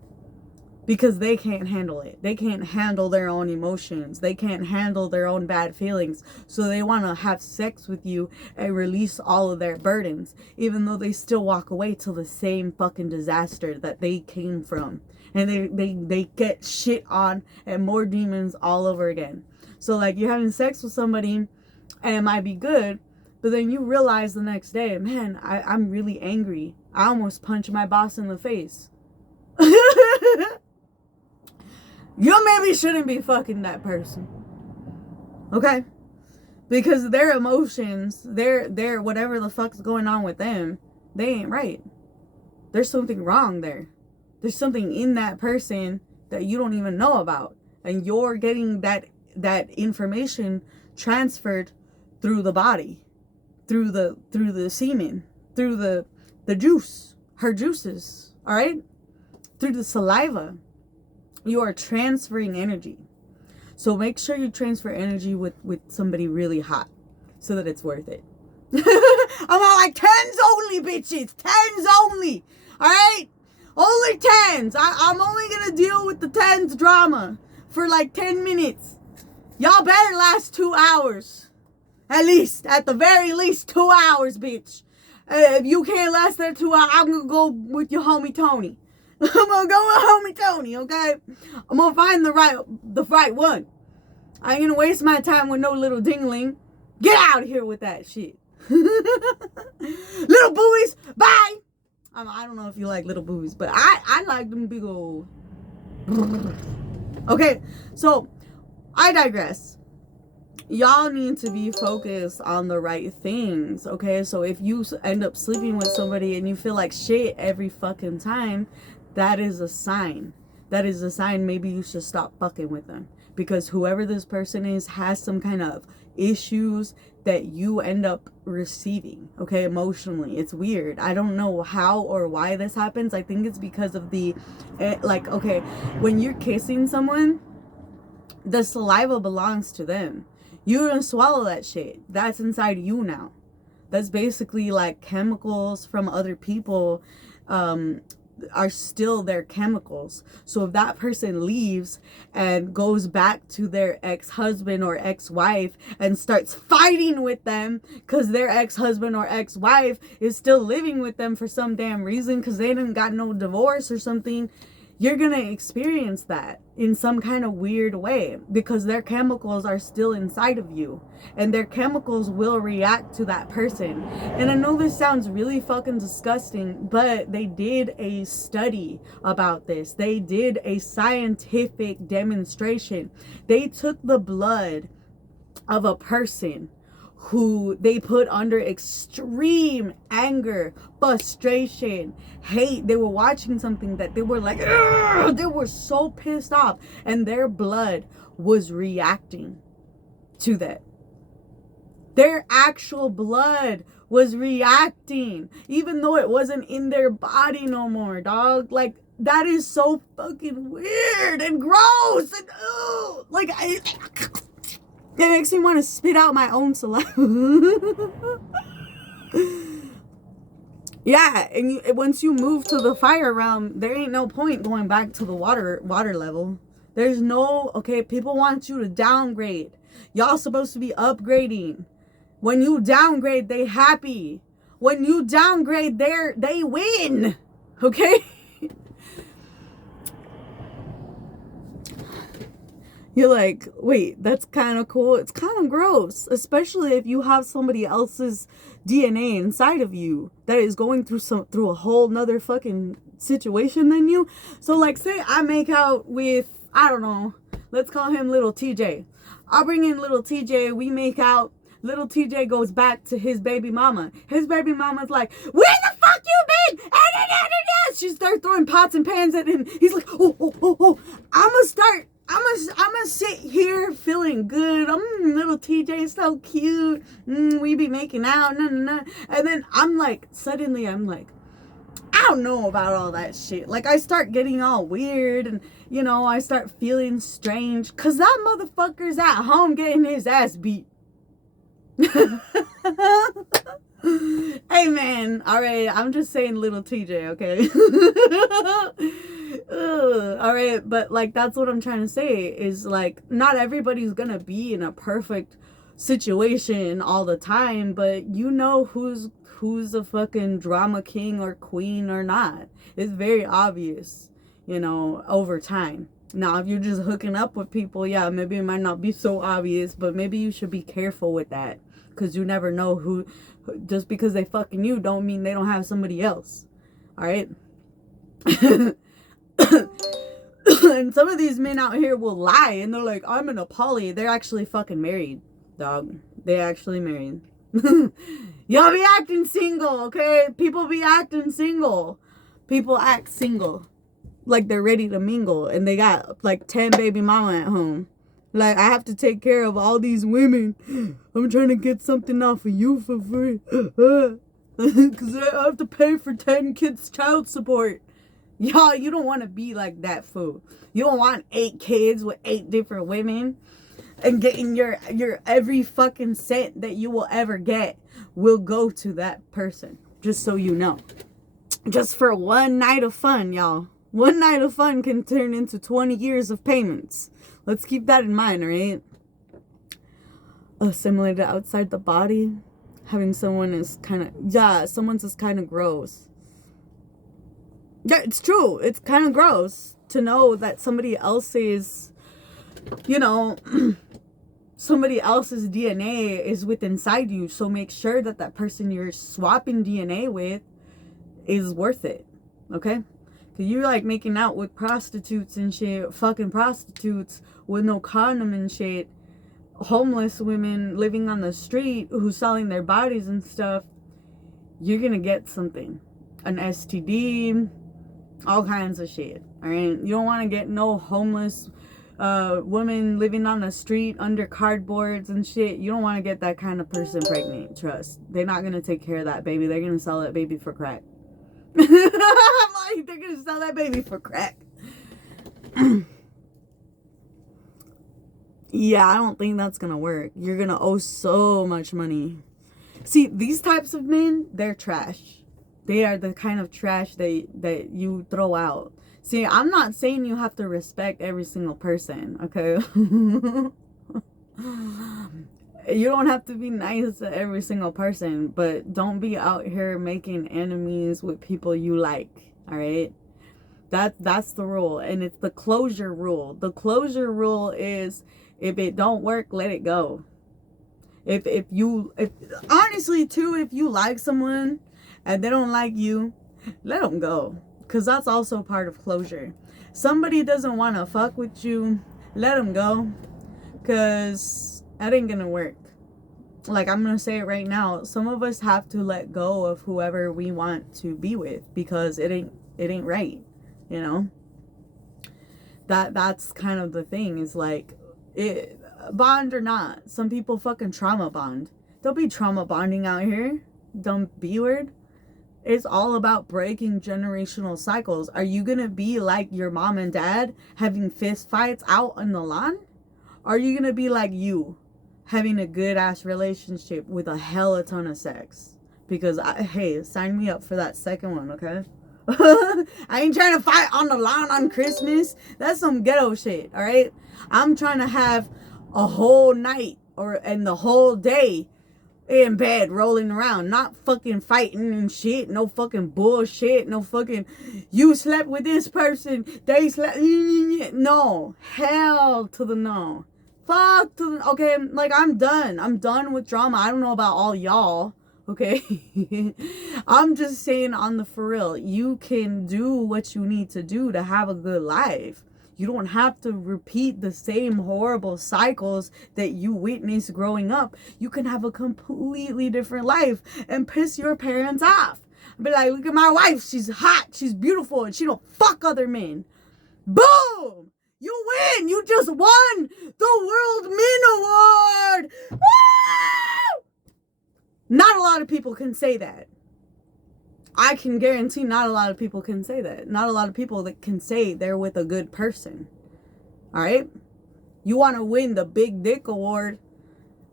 because they can't handle it. They can't handle their own emotions. They can't handle their own bad feelings. So they want to have sex with you and release all of their burdens, even though they still walk away to the same fucking disaster that they came from. And they get shit on and more demons all over again. So like, you're having sex with somebody and it might be good, but then you realize the next day, man, I'm really angry. I almost punched my boss in the face. You maybe shouldn't be fucking that person. Okay? Because their emotions, their whatever the fuck's going on with them, they ain't right. There's something wrong there. There's something in that person that you don't even know about. And you're getting that information transferred through the body, through the semen, through the juice, her juices, all right? Through the saliva. You are transferring energy. So make sure you transfer energy with somebody really hot, so that it's worth it. I'm all like, 10s only, bitches. 10s only. All right? Only 10s. I'm only going to deal with the 10s drama for like 10 minutes. Y'all better last 2 hours. At least. At the very least, 2 hours, bitch. If you can't last that 2 hours, I'm going to go with your homie Tony. I'm going to go with homie Tony, okay? I'm going to find the right one. I ain't gonna waste my time with no little dingling. Get out of here with that shit. Little boobies, bye. I don't know if you like little boobies, but I like them big old. Okay, so I digress. Y'all need to be focused on the right things, okay? So if you end up sleeping with somebody and you feel like shit every fucking time, that is a sign. That is a sign maybe you should stop fucking with them. Because whoever this person is has some kind of issues that you end up receiving, okay, emotionally. It's weird. I don't know how or why this happens. I think it's because of the, like, okay, when you're kissing someone, the saliva belongs to them. You don't swallow that shit. That's inside you now. That's basically like chemicals from other people are still their chemicals. So if that person leaves and goes back to their ex-husband or ex-wife and starts fighting with them because their ex-husband or ex-wife is still living with them for some damn reason because they didn't got no divorce or something, you're gonna experience that in some kind of weird way because their chemicals are still inside of you and their chemicals will react to that person. And I know this sounds really fucking disgusting, but they did a study about this. They did a scientific demonstration. They took the blood of a person who they put under extreme anger, frustration, hate. They were watching something that they were like, ugh! They were so pissed off, and their blood was reacting to that. Their actual blood was reacting, even though it wasn't in their body no more, dog. Like, that is so fucking weird and gross and ugh. Like, it makes me want to spit out my own saliva. Yeah, and once you move to the fire realm, there ain't no point going back to the water level. There's no, okay, people want you to downgrade. Y'all supposed to be upgrading. When you downgrade, they happy. When you downgrade, they win. Okay? You're like, wait, that's kind of cool. It's kind of gross, especially if you have somebody else's DNA inside of you that is going through a whole nother fucking situation than you. So like, say I make out with, I don't know, let's call him little TJ. I'll bring in little TJ. We make out. Little TJ goes back to his baby mama. His baby mama's like, where the fuck you been? She starts throwing pots and pans at him. He's like, oh. I'm gonna sit here feeling good. Little TJ so cute. We be making out. And then suddenly I'm like, I don't know about all that shit. Like, I start getting all weird and, I start feeling strange. Because that motherfucker's at home getting his ass beat. Hey, man. All right. I'm just saying little TJ, okay? All right. But, like, that's what I'm trying to say is, like, not everybody's going to be in a perfect situation all the time, but you know who's a fucking drama king or queen or not. It's very obvious, over time. Now, if you're just hooking up with people, yeah, maybe it might not be so obvious, but maybe you should be careful with that because you never know who, just because they fucking you don't mean they don't have somebody else. All right? And some of these men out here will lie and they're like, I'm in a poly. They're actually fucking married, dog. They actually married. Y'all be acting single, okay? People be acting single. People act single. Like they're ready to mingle. And they got like 10 baby mama at home. Like, I have to take care of all these women. I'm trying to get something off of you for free. Because I have to pay for 10 kids' child support. Y'all, you don't want to be like that fool. You don't want 8 kids with 8 different women. And getting your every fucking cent that you will ever get will go to that person. Just so you know. Just for one night of fun, y'all. One night of fun can turn into 20 years of payments. Let's keep that in mind, right? Assimilated outside the body. Having someone is kind of... Yeah, someone's is kind of gross. Yeah, it's true. It's kind of gross to know that somebody else is, somebody else's DNA is with inside you. So make sure that that person you're swapping DNA with is worth it. Okay? Cause you like making out with prostitutes and shit, fucking prostitutes with no condom and shit, homeless women living on the street who's selling their bodies and stuff, you're gonna get something. An STD, all kinds of shit. Alright? You don't wanna get no homeless women living on the street under cardboards and shit. You don't want to get that kind of person pregnant. Trust. They're not gonna take care of that baby. They're gonna sell that baby for crack. I'm like, they're gonna sell that baby for crack. Yeah, I don't think that's gonna work. You're gonna owe so much money. See, these types of men, they're trash. They are the kind of trash that you throw out. See, I'm not saying you have to respect every single person, okay? You don't have to be nice to every single person, but don't be out here making enemies with people you like, all right? That's the rule, and it's the closure rule. The closure rule is, if it don't work, let it go. If honestly too, if you like someone and they don't like you, let them go. Because that's also part of closure. Somebody doesn't want to fuck with you, let them go. Because that ain't going to work. Like, I'm going to say it right now. Some of us have to let go of whoever we want to be with. Because it ain't right. You know? That's kind of the thing. Is like, bond or not. Some people fucking trauma bond. Don't be trauma bonding out here. Don't be weird. It's all about breaking generational cycles. Are you going to be like your mom and dad having fist fights out on the lawn? Or are you going to be like you, having a good ass relationship with a hell a ton of sex? Because, hey, sign me up for that second one, okay? I ain't trying to fight on the lawn on Christmas. That's some ghetto shit, all right? I'm trying to have a whole night and the whole day in bed rolling around, not fucking fighting and shit, no fucking bullshit, no fucking you slept with this person, they slept, no, hell to the no, fuck to the, okay, like I'm done with drama. I don't know about all y'all, okay? I'm just saying, on the for real, you can do what you need to do to have a good life. You don't have to repeat the same horrible cycles that you witnessed growing up. You can have a completely different life and piss your parents off. Be like, look at my wife. She's hot. She's beautiful. And she don't fuck other men. Boom! You win. You just won the World Min Award. Woo! Not a lot of people can say that. I can guarantee not a lot of people can say that. Not a lot of people that can say they're with a good person. All right? You want to win the Big Dick Award,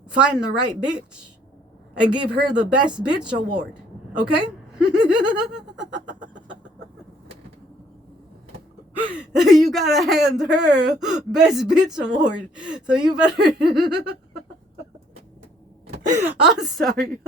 find the right bitch and give her the Best Bitch Award. Okay? You gotta hand her Best Bitch Award. So you better... I'm sorry.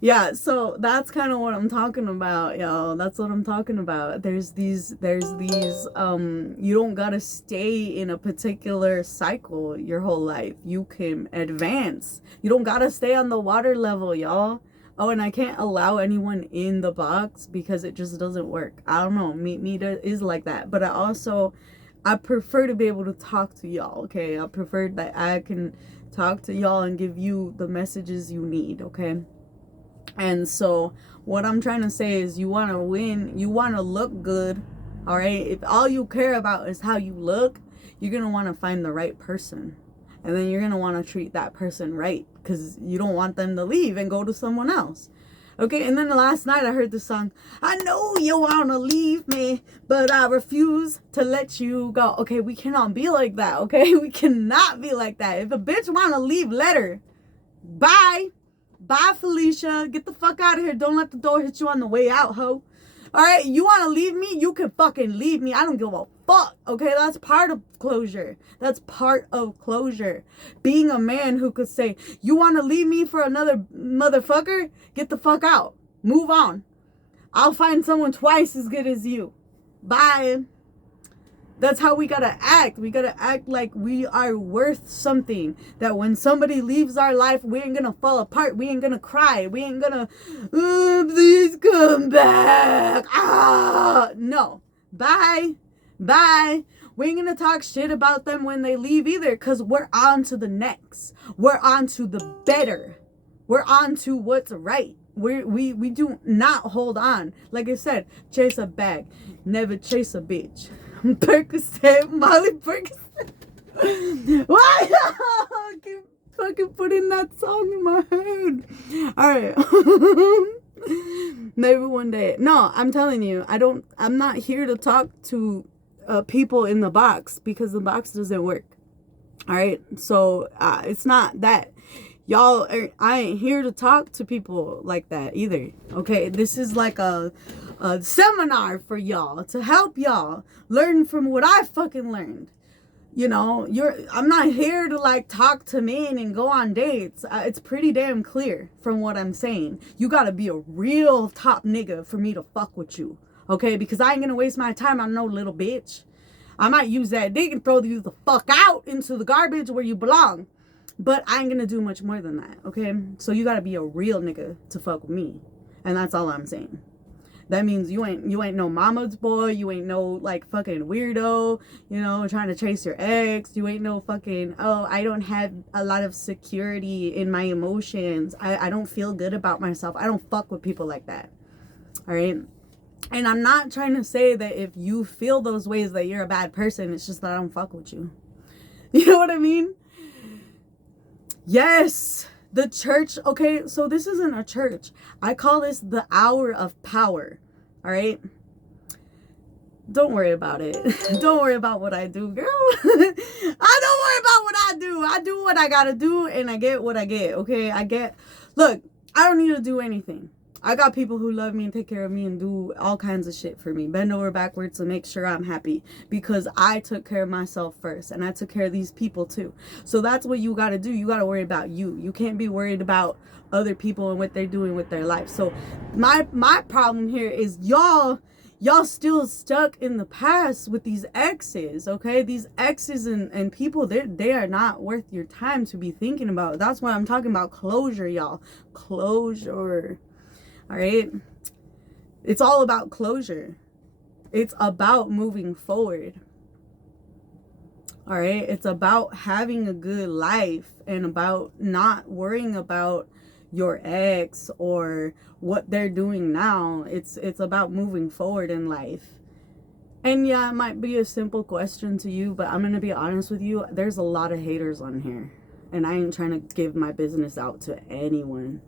Yeah, so that's kind of what I'm talking about, y'all. That's what I'm talking about. There's these you don't gotta stay in a particular cycle your whole life. You can advance. You don't gotta stay on the water level, y'all. Oh, and I can't allow anyone in the box because it just doesn't work. I don't know, me is like that. But I prefer to be able to talk to y'all, okay? I prefer that I can talk to y'all and give you the messages you need, okay? And so what I'm trying to say is, you want to win, you want to look good, all right? If all you care about is how you look, you're going to want to find the right person. And then you're going to want to treat that person right, because you don't want them to leave and go to someone else. Okay, and then last night I heard the song, I know you want to leave me, but I refuse to let you go. Okay, we cannot be like that, okay? We cannot be like that. If a bitch want to leave, let her. Bye. Bye, Felicia. Get the fuck out of here. Don't let the door hit you on the way out, ho. All right, you want to leave me? You can fucking leave me. I don't give a fuck, okay? That's part of closure. That's part of closure. Being a man who could say, you want to leave me for another motherfucker? Get the fuck out. Move on. I'll find someone twice as good as you. Bye. That's how we gotta act. We gotta act like we are worth something. That when somebody leaves our life, we ain't gonna fall apart. We ain't gonna cry. We ain't gonna, please come back. No. Bye. Bye. We ain't gonna talk shit about them when they leave either, because we're on to the next. We're on to the better. We're on to what's right. We do not hold on. Like I said, chase a bag. Never chase a bitch. Percocet, Molly Percocet. Why? I keep fucking putting that song in my head. Alright. Maybe one day. No, I'm telling you, I'm not here to talk to people in the box, because the box doesn't work. Alright? So, it's not that. Y'all, I ain't here to talk to people like that either. Okay? This is like a seminar for y'all, to help y'all learn from what I fucking learned. You know, I'm not here to like talk to men and go on dates. It's pretty damn clear from what I'm saying. You gotta be a real top nigga for me to fuck with you. Okay? Because I ain't gonna waste my time on no little bitch. I might use that dick and throw you the fuck out into the garbage where you belong. But I ain't gonna do much more than that. Okay? So you gotta be a real nigga to fuck with me. And that's all I'm saying. That means you ain't no mama's boy. You ain't no like fucking weirdo, you know, trying to chase your ex. You ain't no fucking, oh, I don't have a lot of security in my emotions. I don't feel good about myself. I don't fuck with people like that. All right? And I'm not trying to say that if you feel those ways that you're a bad person. It's just that I don't fuck with you. You know what I mean? Yes. The church, okay, so this isn't a church. I call this the hour of power, all right? Don't worry about it. Don't worry about what I do, girl. I don't worry about what I do. I do what I gotta do, and I get what I get, okay? Look, I don't need to do anything. I got people who love me and take care of me and do all kinds of shit for me. Bend over backwards to make sure I'm happy, because I took care of myself first, and I took care of these people too. So that's what you got to do. You got to worry about you. You can't be worried about other people and what they're doing with their life. So my problem here is y'all still stuck in the past with these exes, okay? These exes and people, they are not worth your time to be thinking about. That's why I'm talking about closure, y'all. Closure. All right? It's all about closure. It's about moving forward. All right? It's about having a good life and about not worrying about your ex or what they're doing now. It's about moving forward in life. And yeah, it might be a simple question to you, but I'm going to be honest with you. There's a lot of haters on here. And I ain't trying to give my business out to anyone.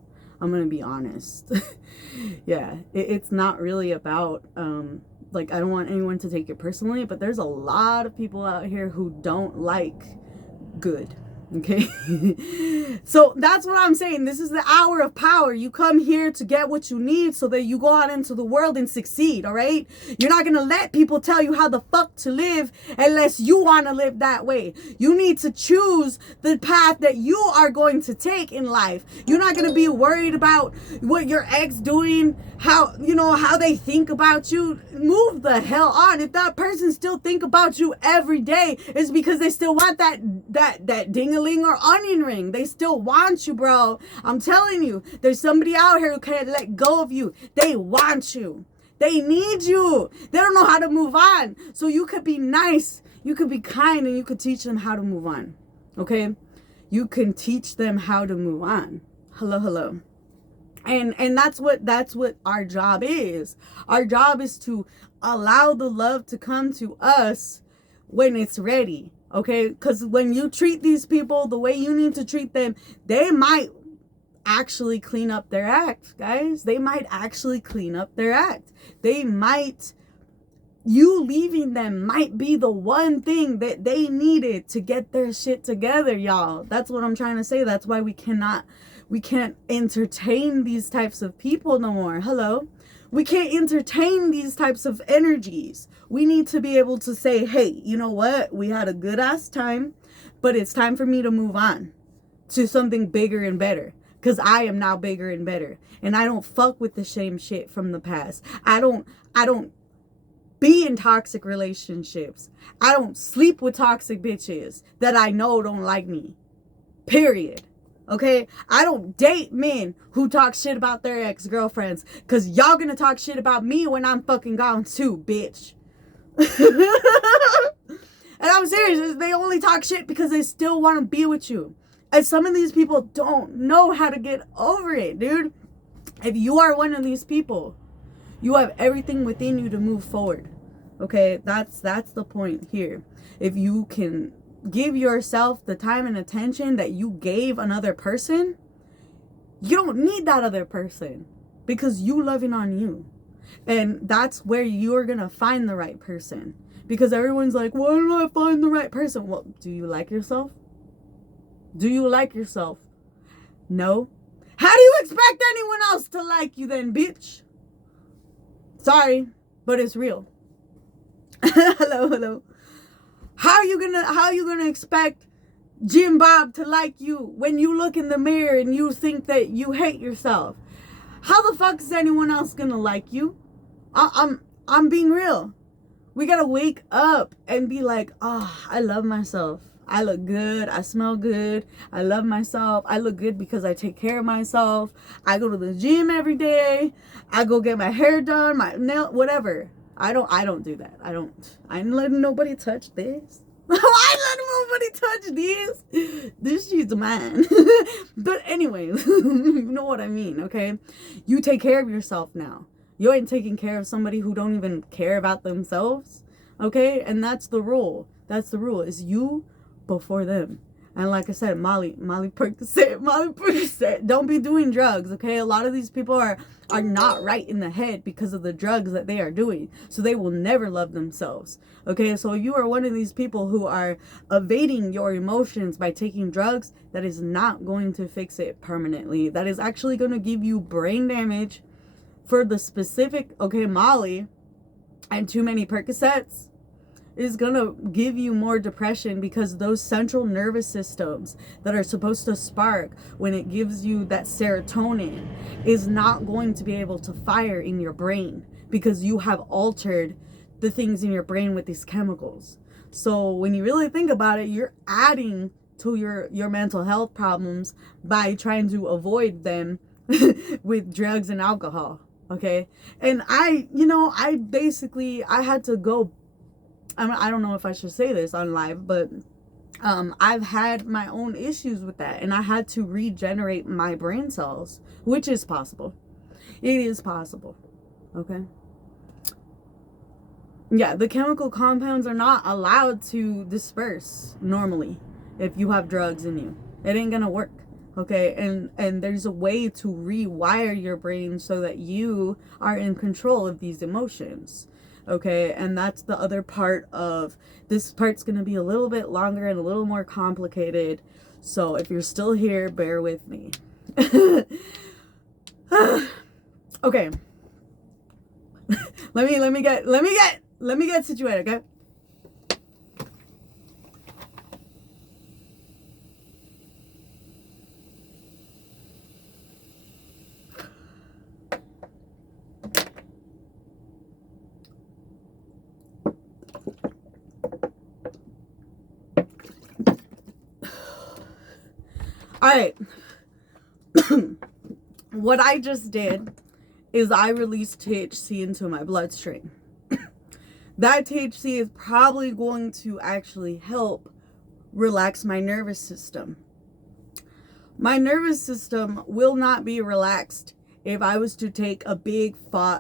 I'm gonna be honest. Yeah, it's not really about like, I don't want anyone to take it personally, but there's a lot of people out here who don't like good. Okay? So that's what I'm saying. This is the hour of power. You come here to get what you need so that you go out into the world and succeed, all right? You're not going to let people tell you how the fuck to live unless you want to live that way. You need to choose the path that you are going to take in life. You're not going to be worried about what your ex doing, how they think about you. Move the hell on. If that person still think about you every day, it's because they still want that ding-a-ling or onion ring. They still want you, bro. I'm telling you, there's somebody out here who can't let go of you. They want you. They need you. They don't know how to move on. So you could be nice, you could be kind, and you could teach them how to move on. Okay? You can teach them how to move on. Hello. And that's what our job is. Our job is to allow the love to come to us when it's ready. Okay? Because when you treat these people the way you need to treat them, they might actually clean up their act, guys. They might actually clean up their act. You leaving them might be the one thing that they needed to get their shit together, y'all. That's what I'm trying to say. That's why we can't entertain these types of people no more. Hello? We can't entertain these types of energies. We need to be able to say, hey, you know what? We had a good ass time, but it's time for me to move on to something bigger and better. Because I am now bigger and better. And I don't fuck with the same shit from the past. I don't be in toxic relationships. I don't sleep with toxic bitches that I know don't like me. Period. Okay? I don't date men who talk shit about their ex-girlfriends, because y'all gonna talk shit about me when I'm fucking gone too, bitch. And I'm serious. They only talk shit because they still want to be with you. And some of these people don't know how to get over it, dude. If you are one of these people, you have everything within you to move forward. Okay? That's the point here. If you can give yourself the time and attention that you gave another person, you don't need that other person, because you loving on you. And that's where you're gonna find the right person. Because everyone's like, why don't I find the right person? Well, do you like yourself? Do you like yourself? No. How do you expect anyone else to like you then, bitch? Sorry, but it's real. Hello. How are you gonna expect Jim Bob to like you when you look in the mirror and you think that you hate yourself? How the fuck is anyone else gonna like you? I'm being real. We gotta wake up and be like, oh, I love myself. I look good. I smell good. I love myself. I look good because I take care of myself. I go to the gym every day. I go get my hair done, my nail, whatever. I don't do that. I'm letting nobody touch this. I let nobody touch this. This shit's mine. But anyways, you know what I mean, okay? You take care of yourself now. You ain't taking care of somebody who don't even care about themselves, okay? And that's the rule. That's the rule. It's you before them. And like I said, Molly Percocet. Don't be doing drugs, okay? A lot of these people are not right in the head because of the drugs that they are doing. So they will never love themselves, okay? So you are one of these people who are evading your emotions by taking drugs. That is not going to fix it permanently. That is actually going to give you brain damage. For the specific, okay, Molly and too many Percocets is gonna give you more depression, because those central nervous systems that are supposed to spark when it gives you that serotonin is not going to be able to fire in your brain, because you have altered the things in your brain with these chemicals. So when you really think about it, you're adding to your mental health problems by trying to avoid them with drugs and alcohol. Okay. And I had to go, I don't know if I should say this on live, but I've had my own issues with that, and I had to regenerate my brain cells, which is possible. It is possible. Okay. Yeah, the chemical compounds are not allowed to disperse normally if you have drugs in you. It ain't gonna work. Okay, and there's a way to rewire your brain so that you are in control of these emotions. Okay, and that's the other part of this. Part's gonna be a little bit longer and a little more complicated. So if you're still here, bear with me. Okay. let me get situated, okay? All right. What I just did is I released THC into my bloodstream. That THC is probably going to actually help relax my nervous system. My nervous system will not be relaxed if I was to take a big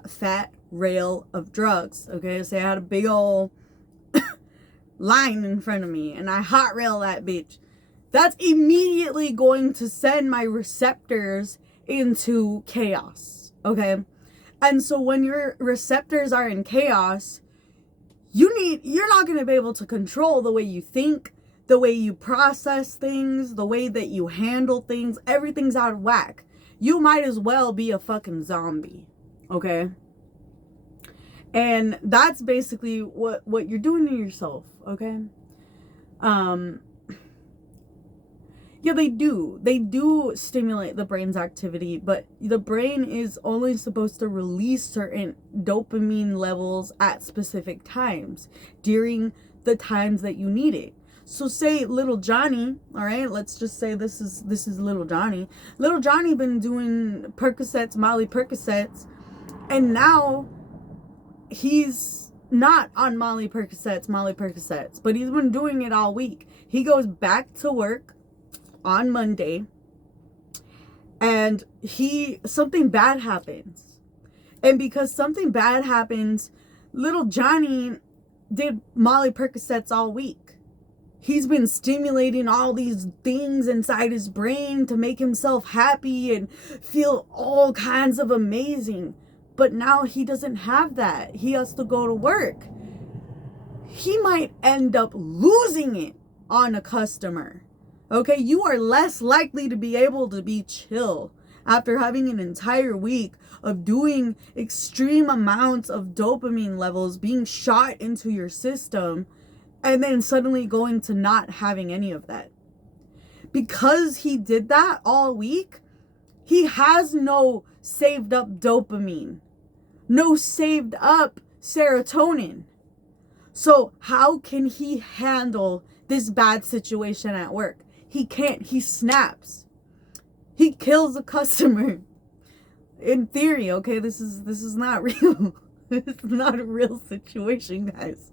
fat rail of drugs. Okay, say I had a big old line in front of me and I hot rail that bitch. That's immediately going to send my receptors into chaos, okay? And so when your receptors are in chaos, you're not going to be able to control the way you think, the way you process things, the way that you handle things. Everything's out of whack. You might as well be a fucking zombie, okay? And that's basically what you're doing to yourself, okay? Yeah, they do. They do stimulate the brain's activity, but the brain is only supposed to release certain dopamine levels at specific times during the times that you need it. So say little Johnny, all right, let's just say this is little Johnny. Little Johnny been doing Percocets, Molly Percocets, and now he's not on Molly Percocets, but he's been doing it all week. He goes back to work on Monday, and something bad happens. And because something bad happens, little Johnny did Molly Percocets all week. He's been stimulating all these things inside his brain to make himself happy and feel all kinds of amazing. But now he doesn't have that. He has to go to work. He might end up losing it on a customer. Okay, you are less likely to be able to be chill after having an entire week of doing extreme amounts of dopamine levels being shot into your system and then suddenly going to not having any of that. Because he did that all week, he has no saved up dopamine, no saved up serotonin. So how can he handle this bad situation at work? He can't. He snaps. He kills a customer. In theory, okay, this is not real. This is not a real situation, guys.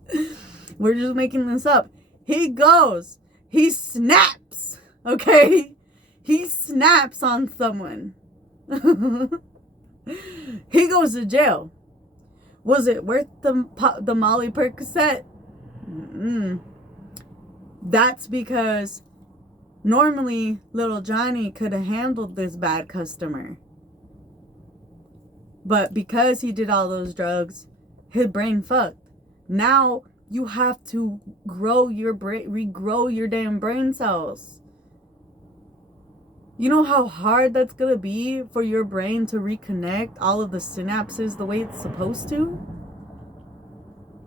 We're just making this up. He goes. He snaps. Okay? He snaps on someone. He goes to jail. Was it worth the Molly Percocet? That's because normally little Johnny could have handled this bad customer. But because he did all those drugs, his brain fucked. Now you have to regrow your damn brain cells. You know how hard that's going to be for your brain to reconnect all of the synapses the way it's supposed to?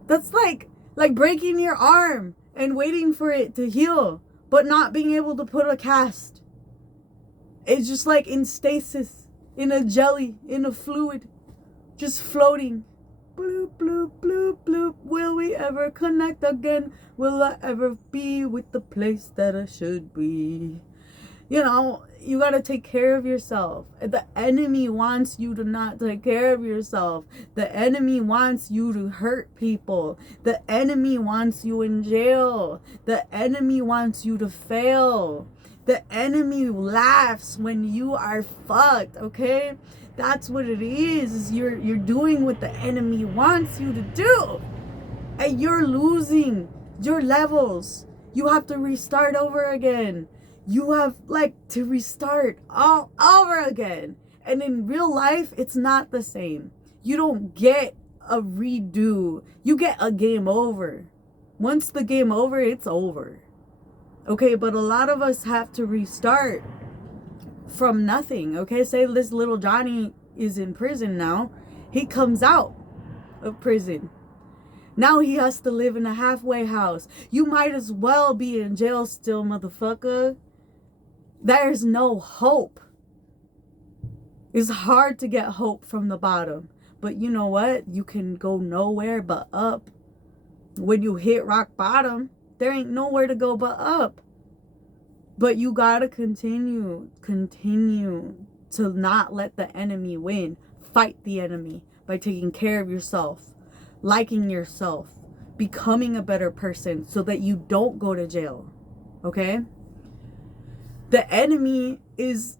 That's like breaking your arm and waiting for it to heal, but not being able to put a cast. It's just like in stasis, in a jelly, in a fluid, just floating. Bloop, bloop, bloop, bloop. Will we ever connect again? Will I ever be with the place that I should be? You know, you got to take care of yourself. The enemy wants you to not take care of yourself. The enemy wants you to hurt people. The enemy wants you in jail. The enemy wants you to fail. The enemy laughs when you are fucked, okay? That's what it is you're doing what the enemy wants you to do. And you're losing your levels. You have to restart over again. You have to restart all over again. And in real life, it's not the same. You don't get a redo. You get a game over. Once the game over, it's over. Okay, but a lot of us have to restart from nothing. Okay, say this little Johnny is in prison now. He comes out of prison. Now he has to live in a halfway house. You might as well be in jail still, motherfucker. There's no hope. It's hard to get hope from the bottom. But you know what? You can go nowhere but up. When you hit rock bottom, there ain't nowhere to go but up. But you gotta continue to not let the enemy win. Fight the enemy by taking care of yourself, liking yourself, becoming a better person so that you don't go to jail. Okay? The enemy is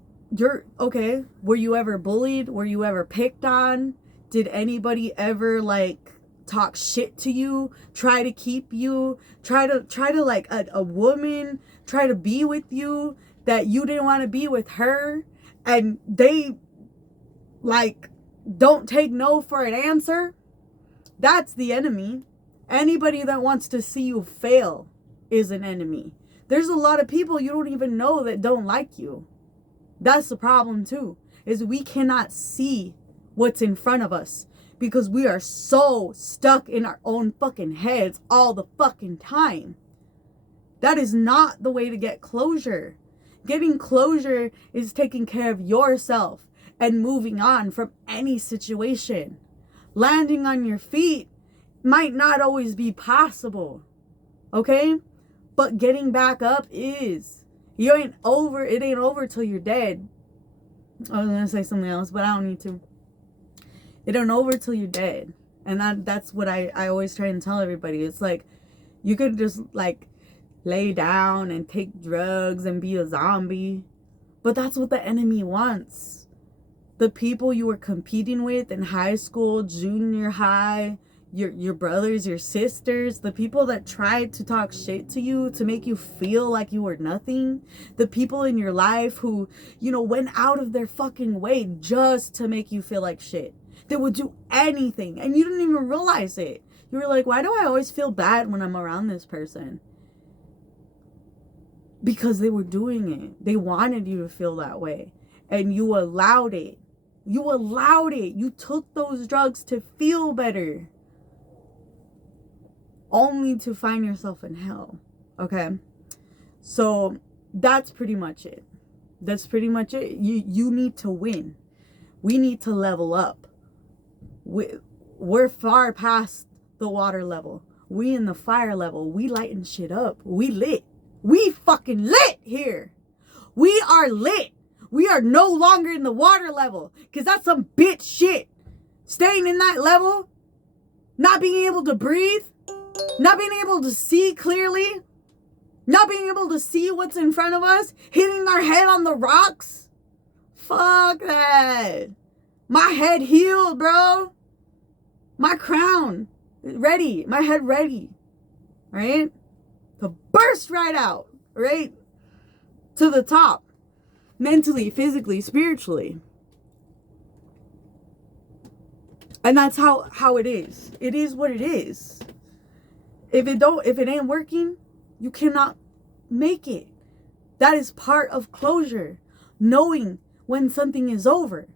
okay, were you ever bullied? Were you ever picked on? Did anybody ever talk shit to you? Try to keep you? Try to like a woman try to be with you that you didn't want to be with her, and they don't take no for an answer? That's the enemy. Anybody that wants to see you fail is an enemy. There's a lot of people you don't even know that don't like you. That's the problem too, is we cannot see what's in front of us because we are so stuck in our own fucking heads all the fucking time. That is not the way to get closure. Getting closure is taking care of yourself and moving on from any situation. Landing on your feet might not always be possible, okay? But getting back up is. It ain't over till you're dead. I was gonna say something else, but I don't need to. It ain't over till you're dead. And that's what I always try and tell everybody. It's like, you could just like lay down and take drugs and be a zombie. But that's what the enemy wants. The people you were competing with in high school, junior high, your brothers, your sisters, the people that tried to talk shit to you to make you feel like you were nothing, the people in your life who, went out of their fucking way just to make you feel like shit. They would do anything and you didn't even realize it. You were like, why do I always feel bad when I'm around this person? Because they were doing it. They wanted you to feel that way. And you allowed it. You allowed it. You took those drugs to feel better. Only to find yourself in hell. Okay? So that's pretty much it. That's pretty much it. You need to win. We need to level up. We're far past the water level. We in the fire level. We lighting shit up. We lit. We fucking lit here. We are lit. We are no longer in the water level. Because that's some bitch shit. Staying in that level. Not being able to breathe. Not being able to see clearly. Not being able to see what's in front of us. Hitting our head on the rocks. Fuck that. My head healed, bro. My crown ready. My head ready. Right? To burst right out. Right? To the top. Mentally, physically, spiritually. And that's how it is. It is what it is. If it ain't working, you cannot make it. That is part of closure. Knowing when something is over.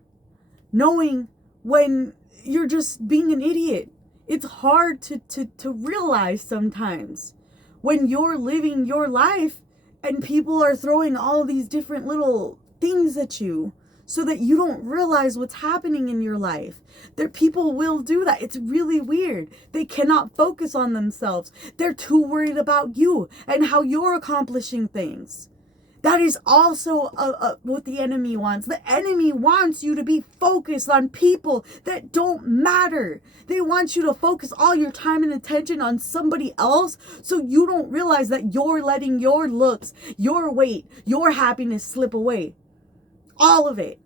Knowing when you're just being an idiot. It's hard to realize sometimes when you're living your life and people are throwing all these different little things at you so that you don't realize what's happening in your life. People will do that. It's really weird. They cannot focus on themselves. They're too worried about you and how you're accomplishing things. That is also what the enemy wants. The enemy wants you to be focused on people that don't matter. They want you to focus all your time and attention on somebody else so you don't realize that you're letting your looks, your weight, your happiness slip away. All of it.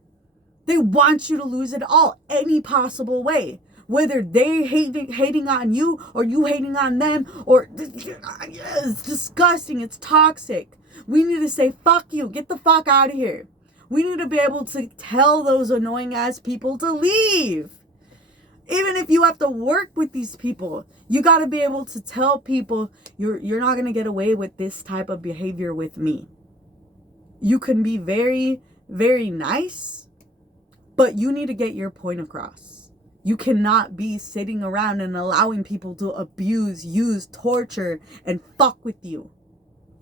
They want you to lose it all any possible way. Whether they hating on you or you hating on them, or it's disgusting. It's toxic. We need to say, fuck you. Get the fuck out of here. We need to be able to tell those annoying ass people to leave. Even if you have to work with these people, you got to be able to tell people, you're not going to get away with this type of behavior with me. You can be very, very nice, but you need to get your point across. You cannot be sitting around and allowing people to abuse, use, torture, and fuck with you.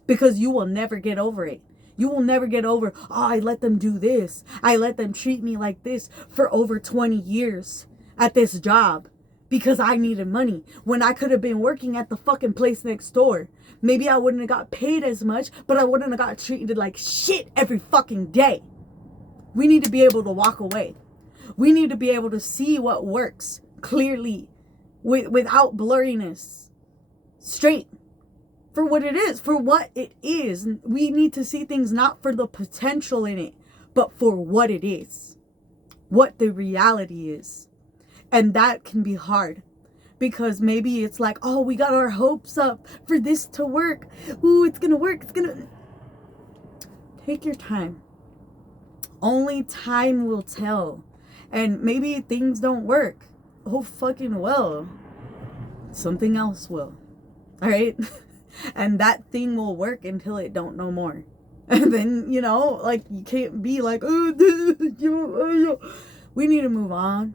Because you will never get over it. You will never get over, I let them do this. I let them treat me like this for over 20 years at this job because I needed money when I could have been working at the fucking place next door. Maybe I wouldn't have got paid as much, but I wouldn't have got treated like shit every fucking day. We need to be able to walk away. We need to be able to see what works clearly without blurriness. Straight. For what it is. We need to see things not for the potential in it, but for what it is. What the reality is. And that can be hard. Because maybe it's like, oh, we got our hopes up for this to work. Ooh, it's going to work. Take your time. Only time will tell. And maybe things don't work. Oh, fucking well. Something else will. All right? And that thing will work until it don't no more. And then, you can't be like, oh, we need to move on.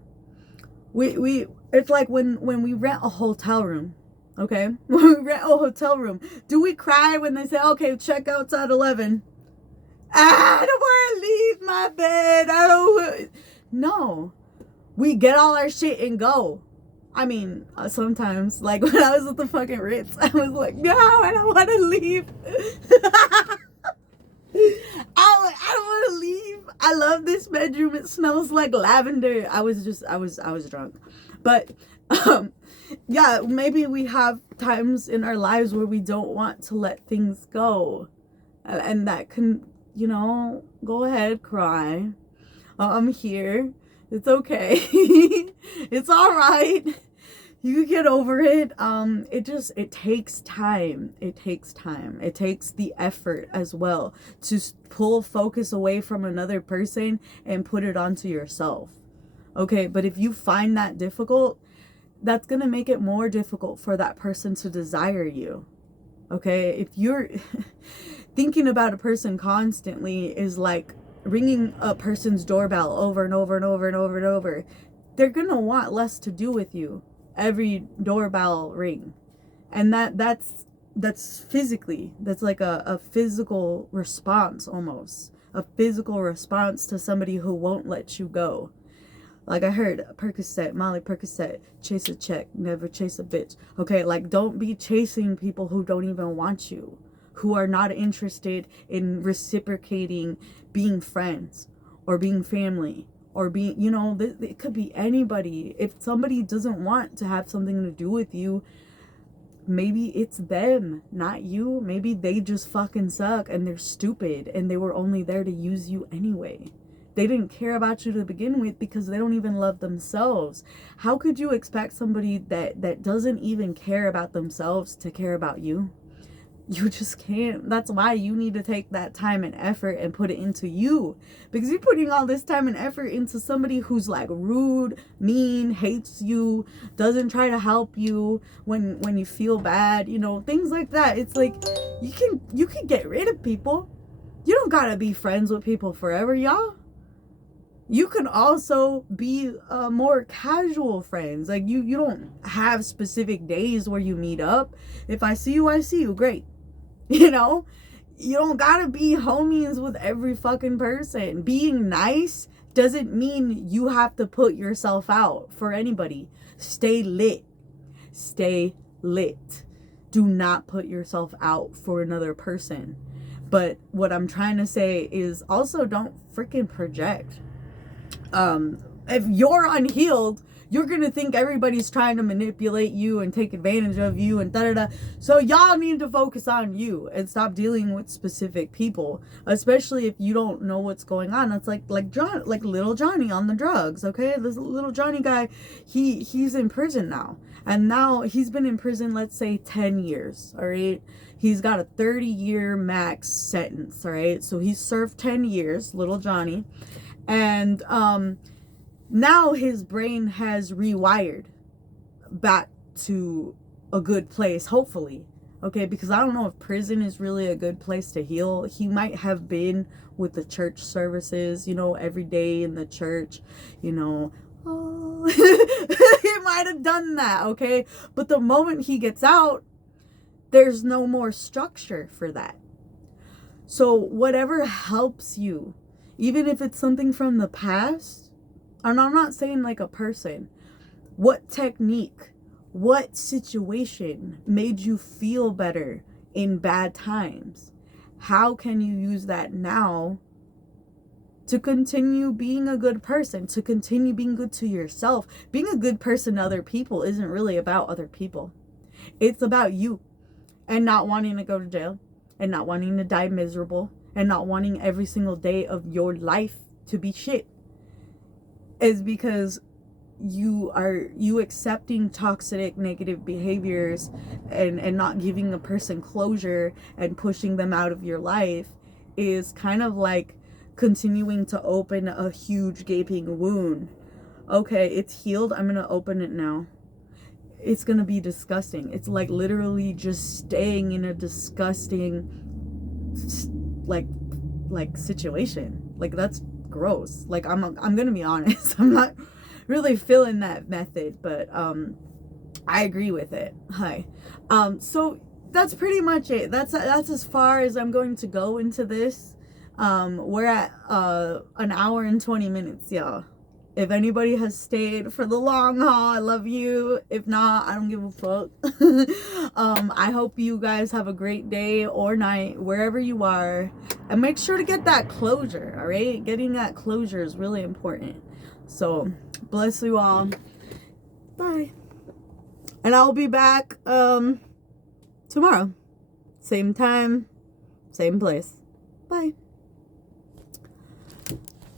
It's like when we rent a hotel room, okay? When we rent a hotel room, do we cry when they say, okay, check out's at 11? I don't want to leave my bed. I don't. No, we get all our shit and go. I mean, sometimes, like when I was at the fucking Ritz, I was like, no, I don't want to leave. I don't want to leave. I love this bedroom. It smells like lavender. I was drunk. But, yeah, maybe we have times in our lives where we don't want to let things go. And that can, go ahead, cry. I'm here. It's okay. It's all right. You get over it. It takes time. It takes time. It takes the effort as well to pull focus away from another person and put it onto yourself. Okay, but if you find that difficult, that's going to make it more difficult for that person to desire you. Okay, if you're thinking about a person constantly is like ringing a person's doorbell over and over and over and over and over, they're going to want less to do with you every doorbell ring. And that's physically, that's like a physical response, almost a physical response to somebody who won't let you go. Like I heard Percocet, Molly Percocet, chase a check, never chase a bitch. Okay, like don't be chasing people who don't even want you, who are not interested in reciprocating being friends or being family or being, it could be anybody. If somebody doesn't want to have something to do with you, maybe it's them, not you. Maybe they just fucking suck and they're stupid and they were only there to use you anyway. They didn't care about you to begin with because they don't even love themselves. How could you expect somebody that doesn't even care about themselves to care about you? You just can't. That's why you need to take that time and effort and put it into you. Because you're putting all this time and effort into somebody who's like rude, mean, hates you, doesn't try to help you when you feel bad, things like that. It's like you can get rid of people. You don't gotta be friends with people forever, y'all. You can also be more casual friends. Like you don't have specific days where you meet up. If I see you, I see you. Great. You don't gotta be homies with every fucking person. Being nice doesn't mean you have to put yourself out for anybody. Stay lit. Stay lit. Do not put yourself out for another person. But what I'm trying to say is also don't freaking project. If you're unhealed, you're gonna think everybody's trying to manipulate you and take advantage of you and da-da-da. So y'all need to focus on you and stop dealing with specific people, especially if you don't know what's going on. That's like little Johnny on the drugs, okay? This little Johnny guy, he's in prison now. And now he's been in prison, let's say 10 years, all right? He's got a 30-year max sentence, all right? So he's served 10 years, little Johnny. And now his brain has rewired back to a good place, hopefully. Okay, because I don't know if prison is really a good place to heal. He might have been with the church services, every day in the church, oh, he might have done that, okay? But the moment he gets out, there's no more structure for that. So whatever helps you, even if it's something from the past, and I'm not saying like a person, what technique, what situation made you feel better in bad times? How can you use that now to continue being a good person, to continue being good to yourself? Being a good person to other people isn't really about other people. It's about you and not wanting to go to jail and not wanting to die miserable and not wanting every single day of your life to be shit. Is because you accepting toxic negative behaviors and not giving a person closure and pushing them out of your life is kind of like continuing to open a huge gaping wound. Okay, it's healed. I'm gonna open it now. It's gonna be disgusting. It's like literally just staying in a disgusting like situation. Like that's gross. Like I'm gonna be honest. I'm not really feeling that method, but I agree with it. Hi. So that's pretty much it. That's as far as I'm going to go into this. We're at an hour and 20 minutes, y'all. If anybody has stayed for the long haul, I love you. If not, I don't give a fuck. I hope you guys have a great day or night, wherever you are. And make sure to get that closure, all right? Getting that closure is really important. So, bless you all. Bye. And I'll be back tomorrow. Same time, same place. Bye.